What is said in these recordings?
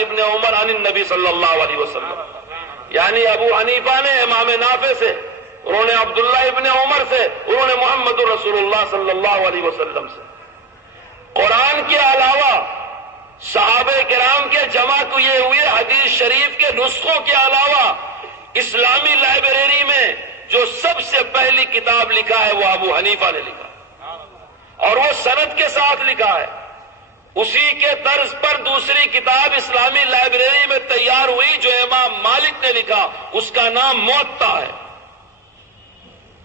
ابن عمر عن النبی صلی اللہ علیہ وسلم، یعنی ابو حنیفہ نے امام نافع سے، انہوں نے عبداللہ ابن عمر سے، انہوں نے محمد رسول اللہ صلی اللہ علیہ وسلم سے۔ قرآن کے علاوہ صحابہ کرام کے جمع کیے ہوئے حدیث شریف کے نسخوں کے علاوہ اسلامی لائبریری میں جو سب سے پہلی کتاب لکھا ہے وہ ابو حنیفہ نے لکھا، اور وہ سند کے ساتھ لکھا ہے۔ اسی کے طرز پر دوسری کتاب اسلامی لائبریری میں تیار ہوئی جو امام مالک نے لکھا، اس کا نام موطا ہے۔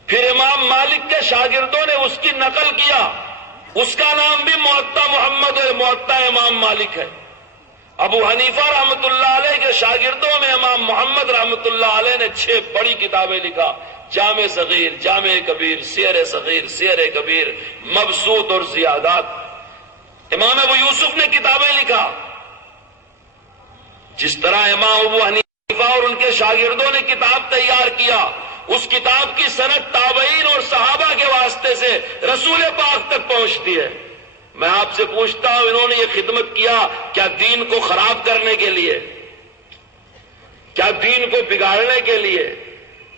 پھر امام مالک کے شاگردوں نے اس کی نقل کیا، اس کا نام بھی موطا محمد اور موطا امام مالک ہے۔ ابو حنیفہ رحمۃ اللہ علیہ کے شاگردوں میں امام محمد رحمۃ اللہ علیہ نے 6 بڑی کتابیں لکھا، جامع صغیر، جامع کبیر، سیر صغیر، سیر کبیر، مبسوط اور زیادات۔ امام ابو یوسف نے کتابیں لکھا۔ جس طرح امام ابو حنیفہ اور ان کے شاگردوں نے کتاب تیار کیا، اس کتاب کی سند تابعین اور صحابہ کے واسطے سے رسول پاک تک پہنچتی ہے۔ میں آپ سے پوچھتا ہوں، انہوں نے یہ خدمت کیا کیا دین کو خراب کرنے کے لیے؟ کیا دین کو بگاڑنے کے لیے؟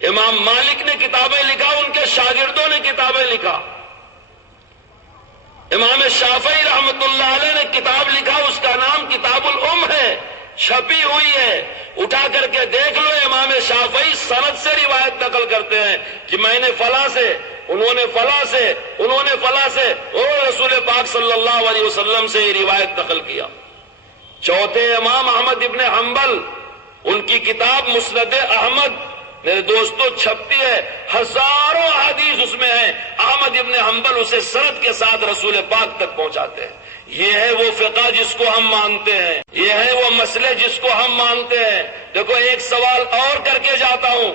امام مالک نے کتابیں لکھا، ان کے شاگردوں نے کتابیں لکھا۔ امام شافعی رحمۃ اللہ علیہ نے کتاب لکھا، اس کا نام کتاب الام ہے، چھپی ہوئی ہے، اٹھا کر کے دیکھ لو۔ امام شافعی سند سے روایت نقل کرتے ہیں کہ میں نے فلاں سے، انہوں نے فلاں سے، انہوں نے فلاں سے، اور رسول پاک صلی اللہ علیہ وسلم سے یہ روایت نقل کیا۔ چوتھے امام احمد ابن حنبل، ان کی کتاب مسند احمد میرے دوستو چھپتی ہے، ہزاروں حدیث اس میں ہیں، احمد ابن حنبل اسے سند کے ساتھ رسول پاک تک پہنچاتے ہیں۔ یہ ہے وہ فقہ جس کو ہم مانتے ہیں، یہ ہے وہ مسئلے جس کو ہم مانتے ہیں۔ دیکھو ایک سوال اور کر کے جاتا ہوں،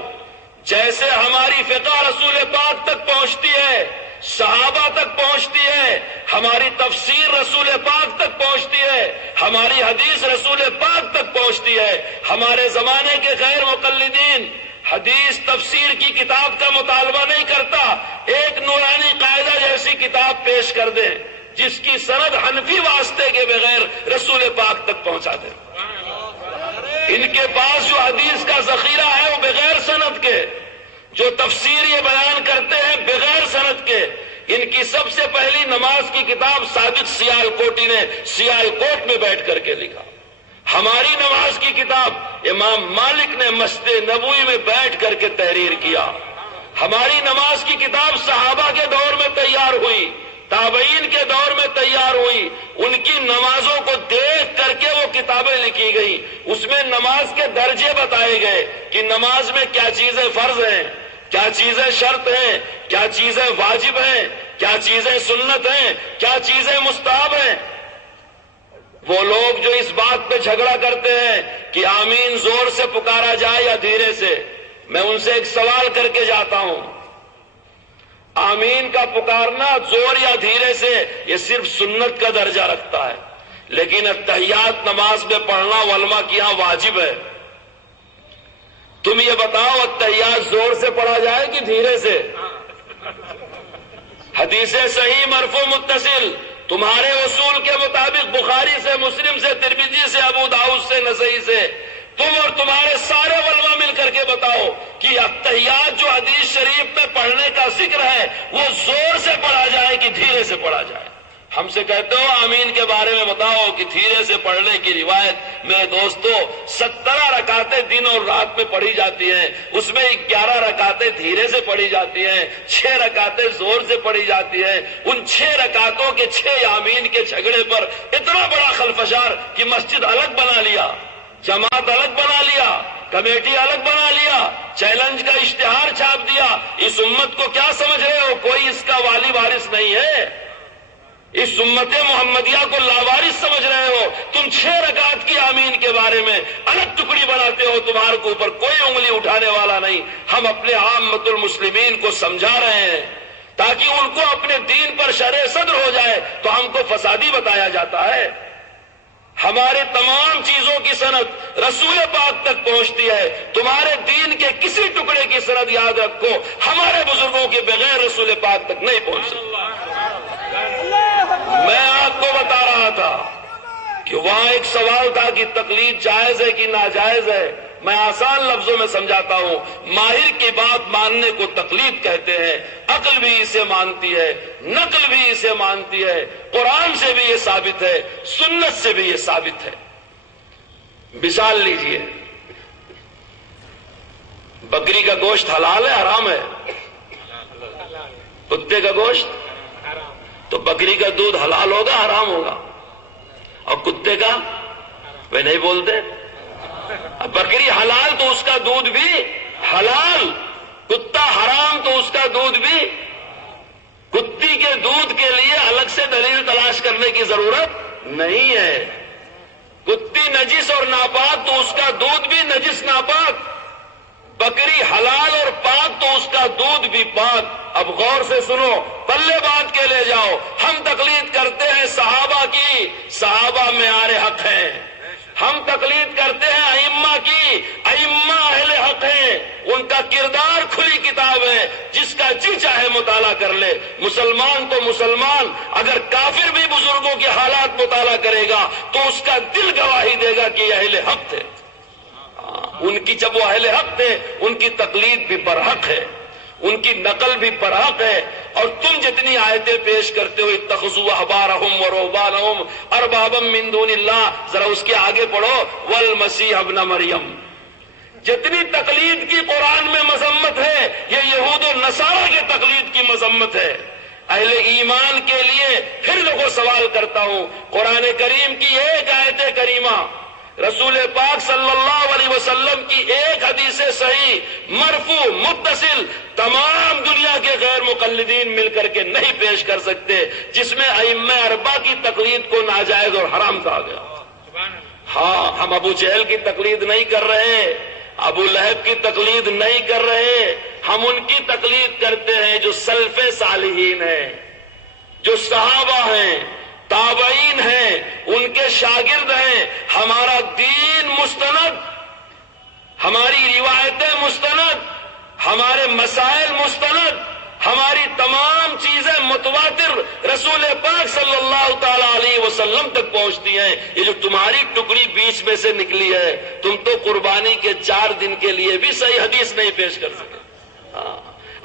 جیسے ہماری فقہ رسول پاک تک پہنچتی ہے، صحابہ تک پہنچتی ہے، ہماری تفسیر رسول پاک تک پہنچتی ہے، ہماری حدیث رسول پاک تک پہنچتی ہے، ہمارے زمانے کے غیر مقلدین حدیث تفسیر کی کتاب کا مطالبہ نہیں کرتا، ایک نورانی قاعدہ جیسی کتاب پیش کر دیں جس کی سند حنفی واسطے کے بغیر رسول پاک تک پہنچا دیں۔ ان کے پاس جو حدیث کا ذخیرہ ہے وہ بغیر سند کے، جو تفسیر یہ بیان کرتے ہیں بغیر سند کے۔ ان کی سب سے پہلی نماز کی کتاب صادق سیال کوٹی نے سیال کوٹ میں بیٹھ کر کے لکھا۔ ہماری نماز کی کتاب امام مالک نے مسجد نبوی میں بیٹھ کر کے تحریر کیا۔ ہماری نماز کی کتاب صحابہ کے دور میں تیار ہوئی، تابعین کے دور میں تیار ہوئی، ان کی نمازوں کو دیکھ کر کے وہ کتابیں لکھی گئی۔ اس میں نماز کے درجے بتائے گئے کہ نماز میں کیا چیزیں فرض ہیں، کیا چیزیں شرط ہیں، کیا چیزیں واجب ہیں، کیا چیزیں سنت ہیں، کیا چیزیں مستحب ہیں۔ وہ لوگ جو اس بات پہ جھگڑا کرتے ہیں کہ آمین زور سے پکارا جائے یا دھیرے سے، میں ان سے ایک سوال کر کے جاتا ہوں، آمین کا پکارنا زور یا دھیرے سے یہ صرف سنت کا درجہ رکھتا ہے، لیکن التحیات نماز میں پڑھنا علماء کی یہاں واجب ہے۔ تم یہ بتاؤ التحیات زور سے پڑھا جائے کہ دھیرے سے؟ حدیث صحیح مرفوع متصل تمہارے اصول کے مطابق بخاری سے، مسلم سے، ترمذی سے، ابو داؤد سے، نسائی سے، تم اور تمہارے سارے علماء مل کر کے بتاؤ کہ التحیات جو حدیث شریف میں پڑھنے کا ذکر ہے وہ زور سے پڑھا جائے کہ دھیرے سے پڑھا جائے؟ ہم سے کہتے ہو آمین کے بارے میں بتاؤ کہ دھیرے سے پڑھنے کی روایت میرے دوستو 17 رکعتیں دن اور رات میں پڑھی جاتی ہیں، اس میں 11 رکعتیں دھیرے سے پڑھی جاتی ہیں، 6 رکعتیں زور سے پڑھی جاتی ہیں۔ ان 6 رکعتوں کے 6 آمین کے جھگڑے پر اتنا بڑا خلفشار کہ مسجد الگ بنا لیا، جماعت الگ بنا لیا، کمیٹی الگ بنا لیا، چیلنج کا اشتہار چھاپ دیا۔ اس امت کو کیا سمجھ رہے ہو؟ کوئی اس کا والی وارث نہیں ہے، اس امت محمدیہ کو لاوارث سمجھ رہے ہو۔ تم 6 رکعت کی آمین کے بارے میں الگ ٹکڑی بناتے ہو، تمہارے کو اوپر کوئی انگلی اٹھانے والا نہیں۔ ہم اپنے عامت المسلمین کو سمجھا رہے ہیں تاکہ ان کو اپنے دین پر شرح صدر ہو جائے، تو ہم کو فسادی بتایا جاتا ہے۔ ہمارے تمام چیزوں کی سند رسول پاک تک پہنچتی ہے، تمہارے دین کے کسی ٹکڑے کی سند یاد رکھو ہمارے بزرگوں کے بغیر رسول پاک تک نہیں پہنچ سکتی۔ میں آپ کو بتا رہا تھا کہ وہاں ایک سوال تھا کہ تقلید جائز ہے کہ ناجائز ہے. میں آسان لفظوں میں سمجھاتا ہوں. ماہر کی بات ماننے کو تقلید کہتے ہیں. عقل بھی اسے مانتی ہے, نقل بھی اسے مانتی ہے, قرآن سے بھی یہ ثابت ہے, سنت سے بھی یہ ثابت ہے. مثال لیجئے, بکری کا گوشت حلال ہے حرام ہے؟ کتے کا گوشت؟ تو بکری کا دودھ حلال ہوگا حرام ہوگا؟ اور کتے کا؟ وہ نہیں بولتے. بکری حلال تو اس کا دودھ بھی حلال, کتا حرام تو اس کا دودھ بھی. کتی کے دودھ کے لیے الگ سے دلیل تلاش کرنے کی ضرورت نہیں ہے. کتی نجس اور ناپاک تو اس کا دودھ بھی نجس ناپاک. بکری حلال اور پاک تو اس کا دودھ بھی پاک. اب غور سے سنو, پلے بات کے لے جاؤ. ہم تقلید کرتے ہیں صحابہ کی, صحابہ معیار حق ہیں. ہم تقلید کرتے ہیں ائمہ کی, ائمہ اہل حق ہیں. ان کا کردار کھلی کتاب ہے, جس کا جی چاہے مطالعہ کر لے. مسلمان تو مسلمان, اگر کافر بھی بزرگوں کے حالات مطالعہ کرے گا تو اس کا دل گواہی دے گا کہ یہ اہل حق تھے. ان کی, جب وہ اہل حق تھے, ان کی تقلید بھی برحق ہے, ان کی نقل بھی برحق ہے. اور تم جتنی آیتیں پیش کرتے ہو, اتخذوا احبارهم ورهبانهم اربابا من دون اللہ, ذرا اس کے آگے پڑھو, والمسیح ابن مریم. جتنی تقلید کی قرآن میں مذمت ہے, یہ یہود و نصارہ کے تقلید کی مذمت ہے. اہل ایمان کے لیے پھر لوگوں سوال کرتا ہوں, قرآن کریم کی ایک آیت کریمہ, رسول پاک صلی اللہ علیہ وسلم کی ایک حدیث صحیح مرفوع متصل تمام دنیا کے غیر مقلدین مل کر کے نہیں پیش کر سکتے, جس میں ائمہ اربعہ کی تقلید کو ناجائز اور حرام کہا گیا. ہاں, ہم ابو جہل کی تقلید نہیں کر رہے, ابو لہب کی تقلید نہیں کر رہے. ہم ان کی تقلید کرتے ہیں جو سلف صالحین ہیں, جو صحابہ ہیں, تابعین ہیں, ان کے شاگرد ہیں. ہمارا دین مستند, ہماری روایتیں مستند, ہمارے مسائل مستند, ہماری تمام چیزیں متواتر رسول پاک صلی اللہ تعالی علیہ وسلم تک پہنچتی ہیں. یہ جو تمہاری ٹکڑی بیچ میں سے نکلی ہے, تم تو قربانی کے 4 دن کے لیے بھی صحیح حدیث نہیں پیش کر سکے.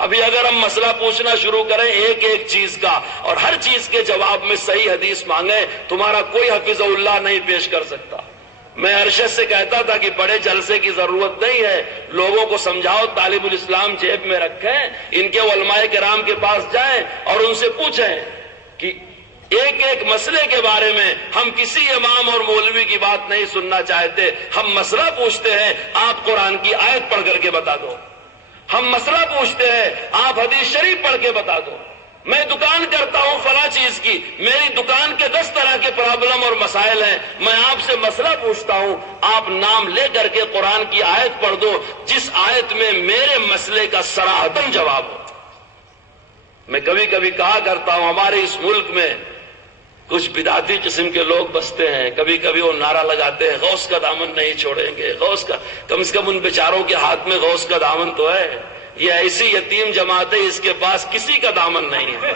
ابھی اگر ہم مسئلہ پوچھنا شروع کریں ایک ایک چیز کا, اور ہر چیز کے جواب میں صحیح حدیث مانگیں, تمہارا کوئی حفظ اللہ نہیں پیش کر سکتا. میں ارشد سے کہتا تھا کہ بڑے جلسے کی ضرورت نہیں ہے, لوگوں کو سمجھاؤ, طالب الاسلام جیب میں رکھیں, ان کے علماء کرام کے پاس جائیں اور ان سے پوچھیں کہ ایک ایک مسئلے کے بارے میں ہم کسی امام اور مولوی کی بات نہیں سننا چاہتے. ہم مسئلہ پوچھتے ہیں, آپ قرآن کی آیت پڑھ کر کے بتا دو. ہم مسئلہ پوچھتے ہیں, آپ حدیث شریف پڑھ کے بتا دو. میں دکان کرتا ہوں فلاں چیز کی, میری دکان کے 10 طرح کے پرابلم اور مسائل ہیں, میں آپ سے مسئلہ پوچھتا ہوں, آپ نام لے کر کے قرآن کی آیت پڑھ دو جس آیت میں میرے مسئلے کا صراحتاً جواب ہو. میں کبھی کبھی کہا کرتا ہوں, ہمارے اس ملک میں کچھ بدعتی قسم کے لوگ بستے ہیں, کبھی کبھی وہ نعرہ لگاتے ہیں غوث کا دامن نہیں چھوڑیں گے, غوث کا, کم سے کم ان بیچاروں کے ہاتھ میں غوث کا دامن تو ہے. یہ ایسی یتیم جماعت ہے, اس کے پاس کسی کا دامن نہیں ہے.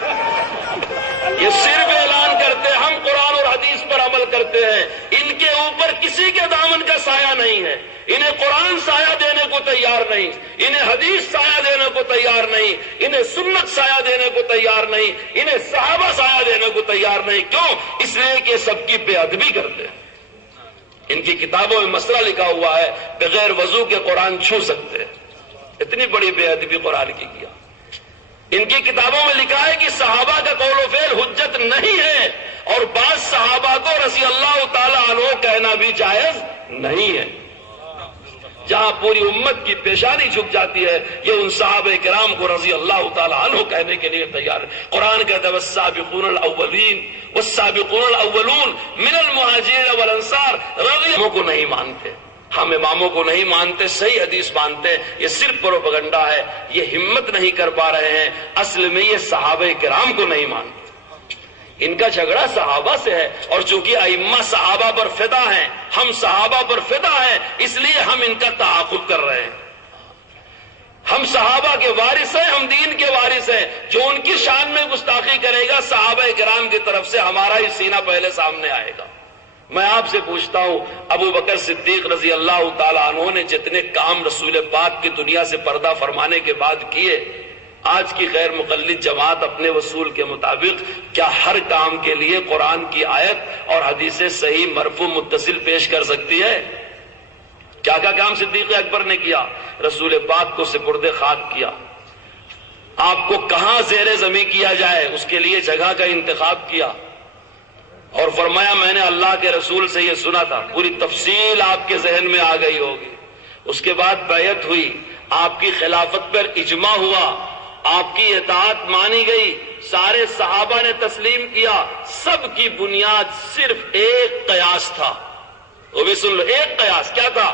یہ صرف اعلان کرتے ہیں ہم قرآن اور حدیث پر عمل کرتے ہیں, ان کے اوپر کسی کے دامن کا سایہ نہیں ہے. انہیں قرآن سایہ دینے کو تیار نہیں, انہیں حدیث سایہ دینے کو تیار نہیں, انہیں سنت سایہ دینے کو تیار نہیں, انہیں صحابہ سایہ دینے کو تیار نہیں. کیوں؟ اس لیے کہ سب کی بے ادبی کرتے ہیں. ان کی کتابوں میں مسئلہ لکھا ہوا ہے, بغیر وضو کے قرآن چھو سکتے ہیں. اتنی بڑی بے ادبی قرآن کی کیا. ان کی کتابوں میں لکھا ہے کہ صحابہ کا قول و فعل حجت نہیں ہے, اور بعض صحابہ کو رضی اللہ تعالی عنہ کہنا بھی جائز نہیں ہے. جہاں پوری امت کی پیشانی جھک جاتی ہے, یہ ان صحابہ کرام کو رضی اللہ تعالی عنہ کہنے کے لیے تیار ہے. قرآن کہتا ہے والسابقون الاولین والسابقون الاولون من المہاجرین والانصار رضی اللہ کو نہیں مانتے. ہم اماموں کو نہیں مانتے, صحیح حدیث مانتے ہیں. یہ صرف پروپیگنڈا ہے, یہ ہمت نہیں کر پا رہے ہیں. اصل میں یہ صحابہ کرام کو نہیں مانتے. ان کا جھگڑا صحابہ سے ہے, اور چونکہ ائمہ صحابہ پر فدا ہیں, ہم صحابہ پر فدا ہیں, اس لیے ہم ان کا تعاقب کر رہے ہیں. ہم صحابہ کے وارث ہیں, ہم دین کے وارث ہیں. جو ان کی شان میں گستاخی کرے گا صحابہ کرام کی طرف سے ہمارا ہی سینہ پہلے سامنے آئے گا. میں آپ سے پوچھتا ہوں، ابو بکر صدیق رضی اللہ تعالیٰ عنہ نے جتنے کام رسول پاک کی دنیا سے پردہ فرمانے کے بعد کیے، آج کی غیر مقلد جماعت اپنے وصول کے مطابق کیا ہر کام کے لیے قرآن کی آیت اور حدیث صحیح مرفوع متصل پیش کر سکتی ہے؟ کیا کیا کام صدیق اکبر نے کیا؟ رسول پاک کو سپرد خاک کیا، آپ کو کہاں زیر زمین کیا جائے اس کے لیے جگہ کا انتخاب کیا، اور فرمایا میں نے اللہ کے رسول سے یہ سنا تھا، پوری تفصیل آپ کے ذہن میں آ گئی ہوگی۔ اس کے بعد بیعت ہوئی، آپ کی خلافت پر اجماع ہوا، آپ کی اطاعت مانی گئی، سارے صحابہ نے تسلیم کیا، سب کی بنیاد صرف ایک قیاس تھا، وہ بھی سن لو، ایک قیاس کیا تھا؟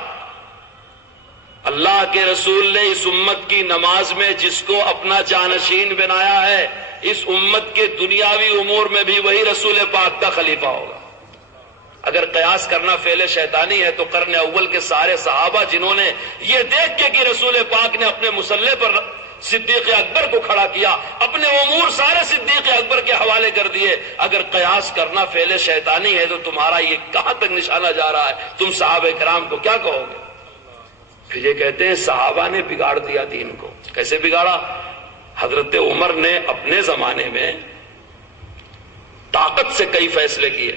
اللہ کے رسول نے اس امت کی نماز میں جس کو اپنا جانشین بنایا ہے، اس امت کے دنیاوی امور میں بھی وہی رسول پاک کا خلیفہ ہوگا۔ اگر قیاس کرنا فعل شیطانی ہے تو قرن اول کے سارے صحابہ جنہوں نے یہ دیکھ کے کہ رسول پاک نے اپنے مصلی پر صدیق اکبر کو کھڑا کیا، اپنے امور سارے صدیق اکبر کے حوالے کر دیے، اگر قیاس کرنا فعل شیطانی ہے تو تمہارا یہ کہاں تک نشانہ جا رہا ہے؟ تم صحابہ کرام کو کیا کہو گے؟ پھر یہ کہتے ہیں صحابہ نے بگاڑ دیا دین کو۔ کیسے بگاڑا؟ حضرت عمر نے اپنے زمانے میں طاقت سے کئی فیصلے کیے،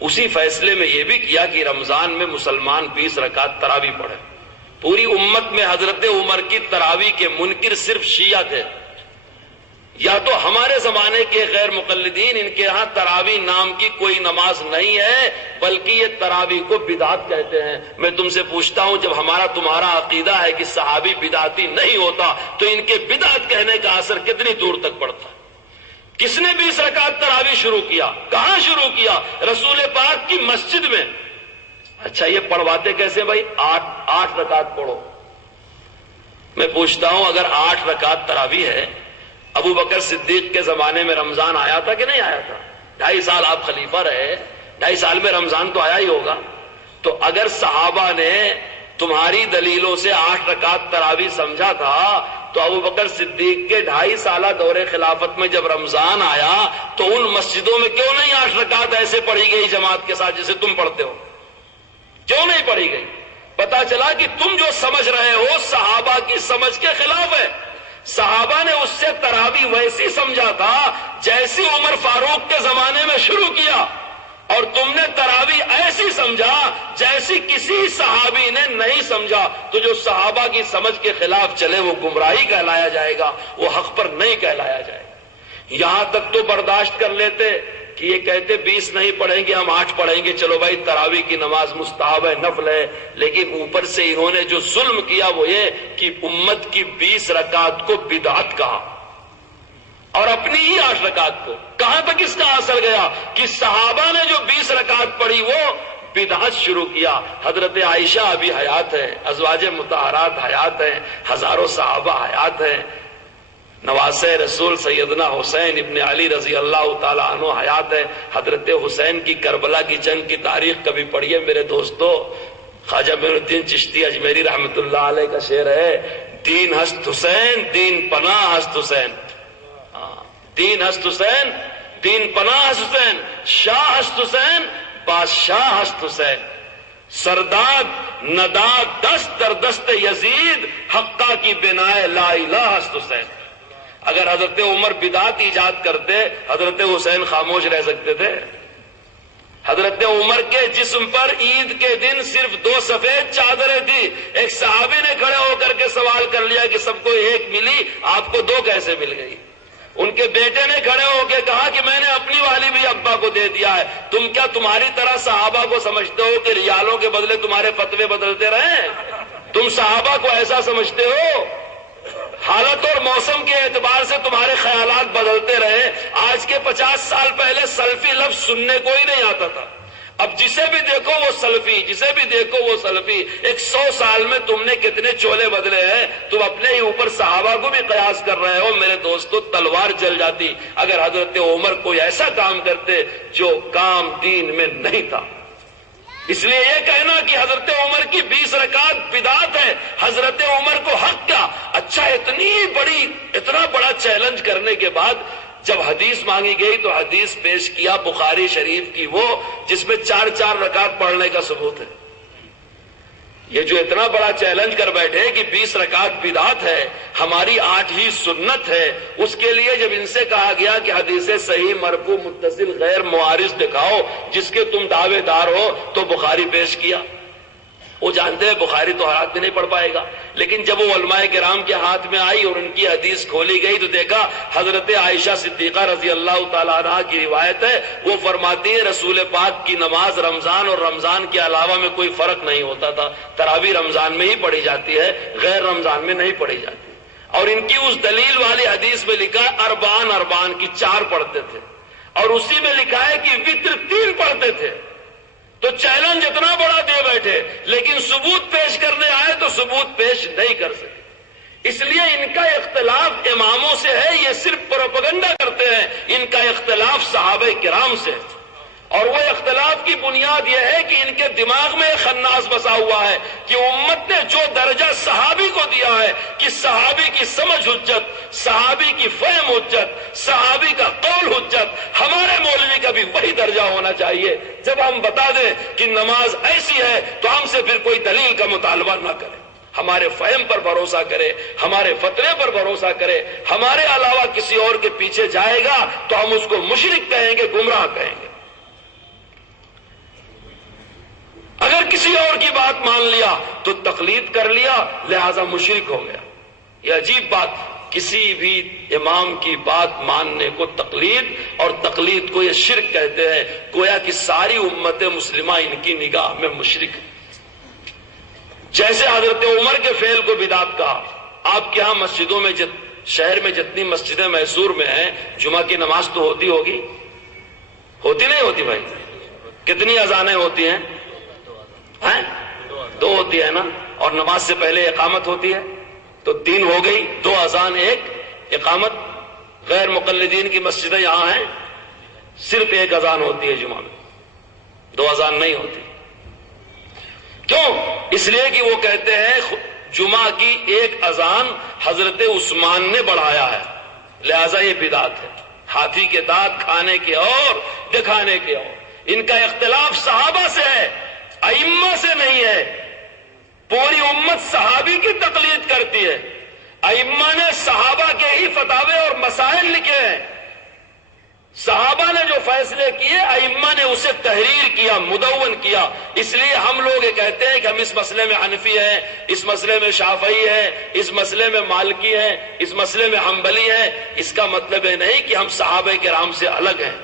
اسی فیصلے میں یہ بھی کیا کہ رمضان میں مسلمان 20 رکعت تراویح پڑھے۔ پوری امت میں حضرت عمر کی تراویح کے منکر صرف شیعہ تھے، یا تو ہمارے زمانے کے غیر مقلدین، ان کے ہاں تراویح نام کی کوئی نماز نہیں ہے، بلکہ یہ تراویح کو بدعت کہتے ہیں۔ میں تم سے پوچھتا ہوں، جب ہمارا تمہارا عقیدہ ہے کہ صحابی بدعتی نہیں ہوتا تو ان کے بدعت کہنے کا اثر کتنی دور تک پڑتا ہے؟ کس نے 20 رکعت تراویح شروع کیا؟ کہاں شروع کیا؟ رسول پاک کی مسجد میں۔ اچھا یہ پڑھواتے کیسے بھائی؟ 8 رکعت پڑھو۔ میں پوچھتا ہوں، اگر 8 رکعت تراویح ہے، ابو بکر صدیق کے زمانے میں رمضان آیا تھا کہ نہیں آیا تھا؟ 2.5 سال آپ خلیفہ رہے، 2.5 سال میں رمضان تو آیا ہی ہوگا۔ تو اگر صحابہ نے تمہاری دلیلوں سے 8 رکعت تراویح سمجھا تھا تو ابو بکر صدیق کے 2.5 سالہ دور خلافت میں جب رمضان آیا تو ان مسجدوں میں کیوں نہیں 8 رکعت ایسے پڑھی گئی جماعت کے ساتھ جیسے تم پڑھتے ہو؟ کیوں نہیں پڑھی گئی؟ پتا چلا کہ تم جو سمجھ رہے ہو صحابہ کی سمجھ کے خلاف ہے۔ صحابہ نے اس سے تراویح ویسی سمجھا تھا جیسی عمر فاروق کے زمانے میں شروع کیا، اور تم نے تراویح ایسی سمجھا جیسی کسی صحابی نے نہیں سمجھا۔ تو جو صحابہ کی سمجھ کے خلاف چلے وہ گمراہی کہلایا جائے گا، وہ حق پر نہیں کہلایا جائے گا۔ یہاں تک تو برداشت کر لیتے کہ یہ کہتے 20 نہیں پڑھیں گے، ہم 8 پڑھیں گے، چلو بھائی تراویح کی نماز مستحب ہے، نفل ہے، لیکن اوپر سے انہوں نے جو ظلم کیا وہ یہ کہ امت کی 20 رکعت کو بدعت کہا، اور اپنی ہی 8 رکعت کو۔ کہاں تک اس کا اثر گیا کہ صحابہ نے جو 20 رکعت پڑھی وہ بدعت شروع کیا۔ حضرت عائشہ ابھی حیات ہے، ازواج مطہرات حیات ہیں، ہزاروں صحابہ حیات ہیں، نواسے رسول سیدنا حسین ابن علی رضی اللہ تعالی عنہ حیات ہے۔ حضرت حسین کی کربلا کی جنگ کی تاریخ کبھی پڑھیے میرے دوستو، خواجہ معین الدین چشتی اجمیری رحمت اللہ علیہ کا شعر ہے، دین ہست حسین دین پناہ ہست حسین، دین ہست حسین دین پناہ ہست حسین، شاہ ہست حسین بادشاہ ہست حسین، سرداد نداد دست در دست یزید حقہ کی بنائے لا الہ ہست حسین۔ اگر حضرت عمر بدعت ایجاد کرتے حضرت حسین خاموش رہ سکتے تھے؟ حضرت عمر کے جسم پر عید کے دن صرف 2 سفید چادریں تھی، ایک صحابی نے کھڑے ہو کر کے سوال کر لیا کہ سب کو ایک ملی، آپ کو 2 کیسے مل گئی؟ ان کے بیٹے نے کھڑے ہو کے کہا کہ میں نے اپنی والی بھی ابا کو دے دیا ہے۔ تم کیا تمہاری طرح صحابہ کو سمجھتے ہو کہ ریالوں کے بدلے تمہارے فتوے بدلتے رہیں؟ تم صحابہ کو ایسا سمجھتے ہو؟ حالت اور موسم کے اعتبار سے تمہارے خیالات بدلتے رہے۔ آج کے 50 سال پہلے سلفی لفظ سننے کو ہی نہیں آتا تھا، اب جسے بھی دیکھو وہ سلفی، جسے بھی دیکھو وہ سلفی۔ 100 سال میں تم نے کتنے چولے بدلے ہیں، تم اپنے ہی اوپر صحابہ کو بھی قیاس کر رہے ہو۔ میرے دوستو تلوار چل جاتی اگر حضرت عمر کوئی ایسا کام کرتے جو کام دین میں نہیں تھا۔ اس لیے یہ کہنا کہ حضرت عمر کی 20 رکعت بدعت ہے، حضرت عمر کو حق کیا؟ اچھا اتنا بڑا چیلنج کرنے کے بعد جب حدیث مانگی گئی تو حدیث پیش کیا بخاری شریف کی وہ جس میں 4 رکعت پڑھنے کا ثبوت ہے۔ یہ جو اتنا بڑا چیلنج کر بیٹھے کہ 20 رکعت بدعت ہے، ہماری 8 ہی سنت ہے، اس کے لیے جب ان سے کہا گیا کہ حدیث صحیح مرفوع متصل غیر معارض دکھاؤ جس کے تم دعوے دار ہو، تو بخاری پیش کیا۔ وہ جانتے ہیں بخاری تو ہر آدمی نہیں پڑھ پائے گا، لیکن جب وہ علماء کرام کے ہاتھ میں آئی اور ان کی حدیث کھولی گئی تو دیکھا حضرت عائشہ صدیقہ رضی اللہ تعالیٰ عنہ کی روایت ہے، وہ فرماتی ہے رسول پاک کی نماز رمضان اور رمضان کے علاوہ میں کوئی فرق نہیں ہوتا تھا، تراویح رمضان میں ہی پڑھی جاتی ہے، غیر رمضان میں نہیں پڑھی جاتی۔ اور ان کی اس دلیل والی حدیث میں لکھا ہے اربعان کی 4 پڑھتے تھے، اور اسی میں لکھا ہے کہ وتر 3 پڑھتے تھے۔ تو چیلنج اتنا بڑا دے بیٹھے، لیکن ثبوت پیش کرنے آئے تو ثبوت پیش نہیں کر سکے۔ اس لیے ان کا اختلاف اماموں سے ہے، یہ صرف پروپیگنڈا کرتے ہیں، ان کا اختلاف صحابہ کرام سے ہے۔ اور وہ اختلاف کی بنیاد یہ ہے کہ ان کے دماغ میں ایک خناس بسا ہوا ہے کہ امت نے جو درجہ صحابی کو دیا ہے کہ صحابی کی سمجھ حجت، صحابی کی فہم حجت، صحابی کا قول حجت، ہمارے مولوی کا بھی وہی درجہ ہونا چاہیے۔ جب ہم بتا دیں کہ نماز ایسی ہے تو ہم سے پھر کوئی دلیل کا مطالبہ نہ کرے، ہمارے فہم پر بھروسہ کرے، ہمارے فتوے پر بھروسہ کرے۔ ہمارے علاوہ کسی اور کے پیچھے جائے گا تو ہم اس کو مشرک کہیں گے، گمراہ کہیں گے۔ اگر کسی اور کی بات مان لیا تو تقلید کر لیا، لہذا مشرک ہو گیا۔ یہ عجیب بات، کسی بھی امام کی بات ماننے کو تقلید، اور تقلید کو یہ شرک کہتے ہیں، گویا کہ ساری امت مسلمہ ان کی نگاہ میں مشرک ہے۔ جیسے حضرت عمر کے فعل کو بدعت کہا۔ آپ کے ہاں مسجدوں میں شہر میں جتنی مسجدیں میسور میں ہیں، جمعہ کی نماز تو ہوتی ہوگی، ہوتی نہیں ہوتی بھائی؟ کتنی اذانیں ہوتی ہیں؟ 2 ہوتی ہے نا، اور نماز سے پہلے اقامت ہوتی ہے، تو 3 ہو گئی، 2 اذان 1 اقامت۔ غیر مقلدین کی مسجدیں یہاں ہیں، صرف 1 اذان ہوتی ہے جمعہ میں، 2 اذان نہیں ہوتی۔ کیوں؟ اس لیے کہ وہ کہتے ہیں جمعہ کی 1 اذان حضرت عثمان نے بڑھایا ہے، لہذا یہ بدعت ہے۔ ہاتھی کے دانت کھانے کے اور دکھانے کے اور۔ ان کا اختلاف صحابہ سے ہے، ائمہ سے نہیں ہے۔ پوری امت صحابی کی تقلید کرتی ہے، ائمہ نے صحابہ کے ہی فتاوے اور مسائل لکھے ہیں، صحابہ نے جو فیصلے کیے ائمہ نے اسے تحریر کیا، مدون کیا۔ اس لیے ہم لوگ یہ کہتے ہیں کہ ہم اس مسئلے میں حنفی ہیں، اس مسئلے میں شافعی ہیں، اس مسئلے میں مالکی ہیں، اس مسئلے میں حنبلی ہیں۔ اس کا مطلب یہ نہیں کہ ہم صحابہ کرام سے الگ ہیں۔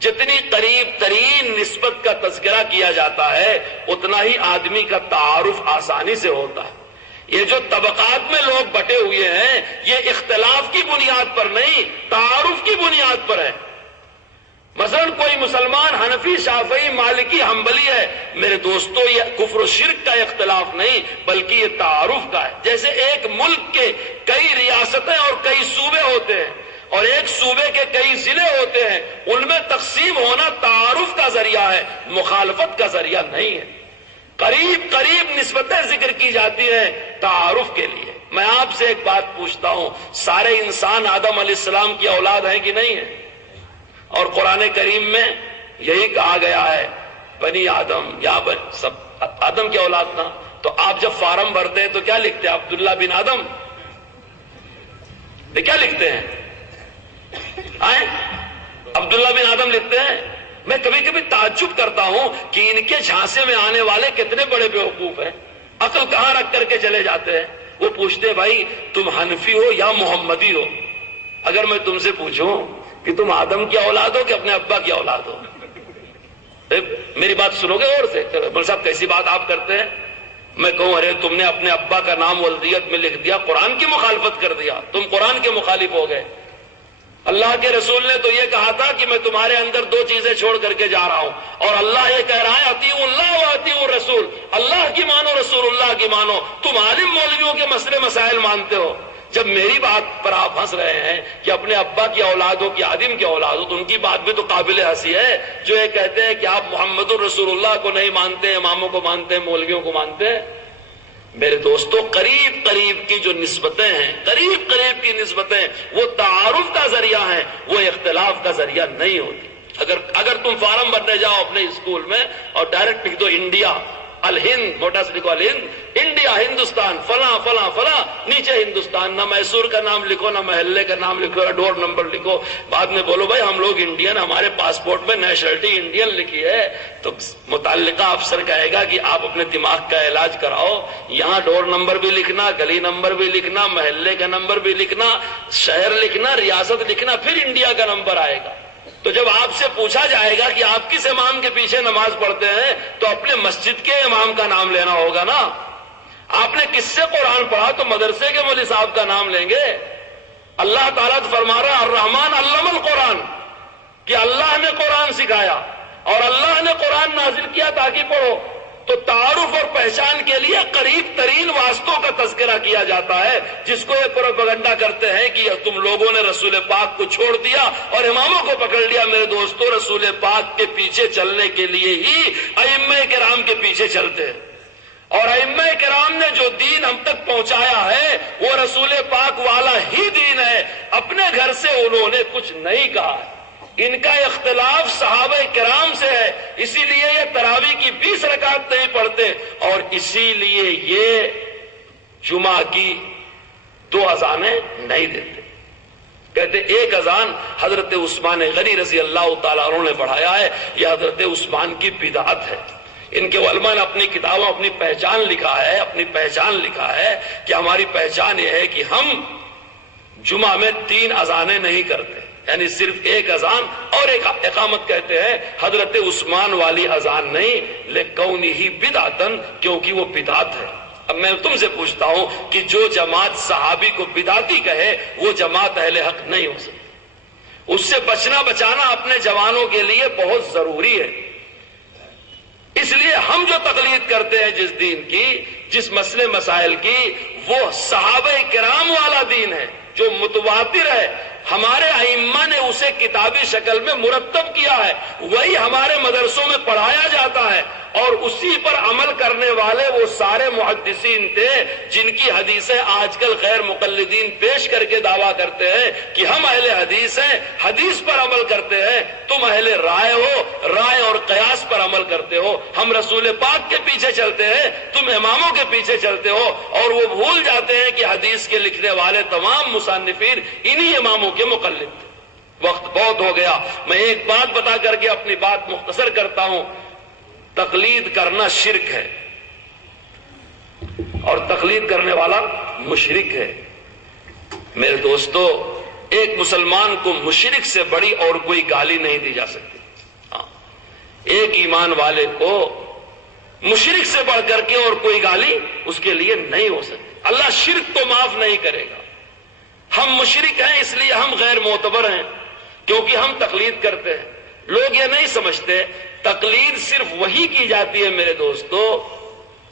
جتنی قریب ترین نسبت کا تذکرہ کیا جاتا ہے اتنا ہی آدمی کا تعارف آسانی سے ہوتا ہے۔ یہ جو طبقات میں لوگ بٹے ہوئے ہیں یہ اختلاف کی بنیاد پر نہیں، تعارف کی بنیاد پر ہے۔ مثلا کوئی مسلمان حنفی، شافعی، مالکی، حنبلی ہے، میرے دوستو یہ کفر و شرک کا اختلاف نہیں بلکہ یہ تعارف کا ہے۔ جیسے ایک ملک کے کئی ریاستیں اور کئی صوبے ہوتے ہیں اور ایک صوبے کے کئی ضلع ہوتے ہیں، ان میں تقسیم ہونا تعارف کا ذریعہ ہے، مخالفت کا ذریعہ نہیں ہے۔ قریب قریب نسبتیں ذکر کی جاتی ہیں تعارف کے لیے۔ میں آپ سے ایک بات پوچھتا ہوں، سارے انسان آدم علیہ السلام کی اولاد ہیں کہ نہیں ہیں؟ اور قرآن کریم میں یہی کہا گیا ہے بنی آدم، یا سب آدم کی اولاد تھا۔ تو آپ جب فارم بھرتے ہیں تو کیا لکھتے ہیں؟ عبداللہ بن آدم، یہ کیا لکھتے ہیں؟ عبداللہ بن آدم لکھتے ہیں۔ میں کبھی کبھی تعجب کرتا ہوں کہ ان کے جھانسے میں آنے والے کتنے بڑے بیوقوف ہیں، عقل کہاں رکھ کر کے چلے جاتے ہیں۔ وہ پوچھتے ہیں بھائی تم حنفی ہو یا محمدی ہو؟ اگر میں تم سے پوچھوں کہ تم آدم کی اولاد ہو کہ اپنے ابا کی اولاد ہو، میری بات سنو گے اور سے؟ بول صاحب کیسی بات آپ کرتے ہیں؟ میں کہوں ارے تم نے اپنے ابا کا نام ولدیت میں لکھ دیا، قرآن کی مخالفت کر دیا، تم قرآن کے مخالف ہو گئے۔ اللہ کے رسول نے تو یہ کہا تھا کہ میں تمہارے اندر 2 چیزیں چھوڑ کر کے جا رہا ہوں، اور اللہ یہ کہہ رہا ہے اطیعوا اللہ و اطیعوا الرسول، اللہ کی مانو، رسول اللہ کی مانو۔ تم عالم مولویوں کے مسئلے مسائل مانتے ہو، جب میری بات پر آپ ہنس رہے ہیں کہ اپنے ابا کی اولاد ہو کہ آدم کی اولاد ہو، تو ان کی بات بھی تو قابل ہنسی ہے جو یہ کہتے ہیں کہ آپ محمد الرسول اللہ کو نہیں مانتے، اماموں کو مانتے ہیں، مولویوں کو مانتے ہیں۔ میرے دوستو قریب قریب کی جو نسبتیں ہیں، قریب قریب کی نسبتیں، وہ تعارف کا ذریعہ ہیں، وہ اختلاف کا ذریعہ نہیں ہوتی۔ اگر تم فارم بھرنے جاؤ اپنے اسکول میں اور ڈائریکٹ لکھ دو انڈیا الہند، موٹا سے لکھو الہند، انڈیا ہندوستان فلاں فلاں فلاں، نیچے ہندوستان، نہ میسور کا نام لکھو، نہ محلے کا نام لکھو، نہ ڈور نمبر لکھو، بعد میں بولو بھائی ہم لوگ انڈین، ہمارے پاسپورٹ میں نیشنلٹی انڈین لکھی ہے، تو متعلقہ افسر کہے گا کہ آپ اپنے دماغ کا علاج کراؤ، یہاں ڈور نمبر بھی لکھنا، گلی نمبر بھی لکھنا، محلے کا نمبر بھی لکھنا، شہر لکھنا، ریاست لکھنا، پھر انڈیا کا نمبر آئے گا۔ تو جب آپ سے پوچھا جائے گا کہ آپ کس امام کے پیچھے نماز پڑھتے ہیں، تو اپنے مسجد کے امام کا نام لینا ہوگا نا۔ آپ نے کس سے قرآن پڑھا تو مدرسے کے مولوی صاحب کا نام لیں گے۔ اللہ تعالیٰ فرما رہا الرحمن علم القرآن، کہ اللہ نے قرآن سکھایا اور اللہ نے قرآن نازل کیا تاکہ پڑھو۔ تو تعارف اور پہچان کے لیے قریب ترین واسطوں کا تذکرہ کیا جاتا ہے، جس کو یہ پروپیگنڈا کرتے ہیں کہ تم لوگوں نے رسول پاک کو چھوڑ دیا اور اماموں کو پکڑ لیا۔ میرے دوستو، رسول پاک کے پیچھے چلنے کے لیے ہی ائمہ کرام کے پیچھے چلتے ہیں، اور ائمہ کرام نے جو دین ہم تک پہنچایا ہے وہ رسول پاک والا ہی دین ہے۔ اپنے گھر سے انہوں نے کچھ نہیں کہا ہے، ان کا اختلاف صحابہ کرام سے ہے، اسی لیے یہ تراویح کی 20 رکعت نہیں پڑھتے، اور اسی لیے یہ جمعہ کی 2 اذانیں نہیں دیتے۔ کہتے ایک اذان حضرت عثمان غنی رضی اللہ تعالیٰ عنہ نے پڑھایا ہے، یہ حضرت عثمان کی بدعت ہے۔ ان کے علماء نے اپنی کتابوں اپنی پہچان لکھا ہے کہ ہماری پہچان یہ ہے کہ ہم جمعہ میں 3 اذانیں نہیں کرتے، یعنی صرف ایک اذان اور ایک اقامت کہتے ہیں، حضرت عثمان والی اذان نہیں، لِکَوْنِهِ بِدْعَةً، کیونکہ وہ بدعت ہے۔ اب میں تم سے پوچھتا ہوں کہ جو جماعت صحابی کو بدعتی کہے وہ جماعت اہل حق نہیں ہو سکتی۔ اس سے بچانا اپنے جوانوں کے لیے بہت ضروری ہے۔ اس لیے ہم جو تقلید کرتے ہیں جس دین کی، جس مسئلے مسائل کی، وہ صحابہ کرام والا دین ہے جو متواتر ہے، ہمارے ائمہ نے اسے کتابی شکل میں مرتب کیا ہے، وہی ہمارے مدرسوں میں پڑھایا جاتا ہے، اور اسی پر عمل کرنے والے وہ سارے محدثین تھے جن کی حدیثیں آج کل غیر مقلدین پیش کر کے دعویٰ کرتے ہیں کہ ہم اہل حدیث ہیں، حدیث پر عمل کرتے ہیں، تم اہل رائے ہو، رائے اور قیاس پر عمل کرتے ہو، ہم رسول پاک کے پیچھے چلتے ہیں، تم اماموں کے پیچھے چلتے ہو، اور وہ بھول جاتے ہیں کہ حدیث کے لکھنے والے تمام مصنفین انہی اماموں کے مقلد تھے۔ وقت بہت ہو گیا، میں ایک بات بتا کر کے اپنی بات مختصر کرتا ہوں۔ تقلید کرنا شرک ہے، اور تقلید کرنے والا مشرک ہے۔ میرے دوستو، ایک مسلمان کو مشرک سے بڑی اور کوئی گالی نہیں دی جا سکتی۔ ایک ایمان والے کو مشرک سے بڑھ کر کے اور کوئی گالی اس کے لیے نہیں ہو سکتی۔ اللہ شرک تو معاف نہیں کرے گا۔ ہم مشرک ہیں اس لیے ہم غیر معتبر ہیں، کیونکہ ہم تقلید کرتے ہیں۔ لوگ یہ نہیں سمجھتے تقلید صرف وہی کی جاتی ہے میرے دوستو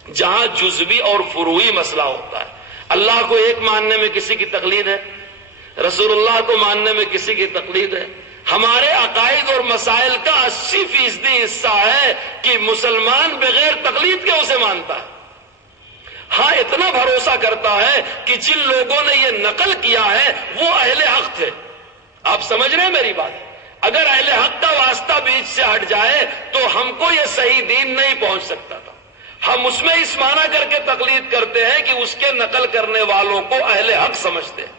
جہاں جزوی اور فروعی مسئلہ ہوتا ہے۔ اللہ کو ایک ماننے میں کسی کی تقلید ہے، رسول اللہ کو ماننے میں کسی کی تقلید ہے۔ ہمارے عقائد اور مسائل کا 80% حصہ ہے کہ مسلمان بغیر تقلید کے اسے مانتا ہے۔ ہاں اتنا بھروسہ کرتا ہے کہ جن لوگوں نے یہ نقل کیا ہے وہ اہل حق تھے۔ آپ سمجھ رہے ہیں میری بات؟ اگر اہل حق کا واسطہ بیچ سے ہٹ جائے تو ہم کو یہ صحیح دین نہیں پہنچ سکتا تھا۔ ہم اس میں اس معنی کر کے تقلید کرتے ہیں کہ اس کے نقل کرنے والوں کو اہل حق سمجھتے ہیں،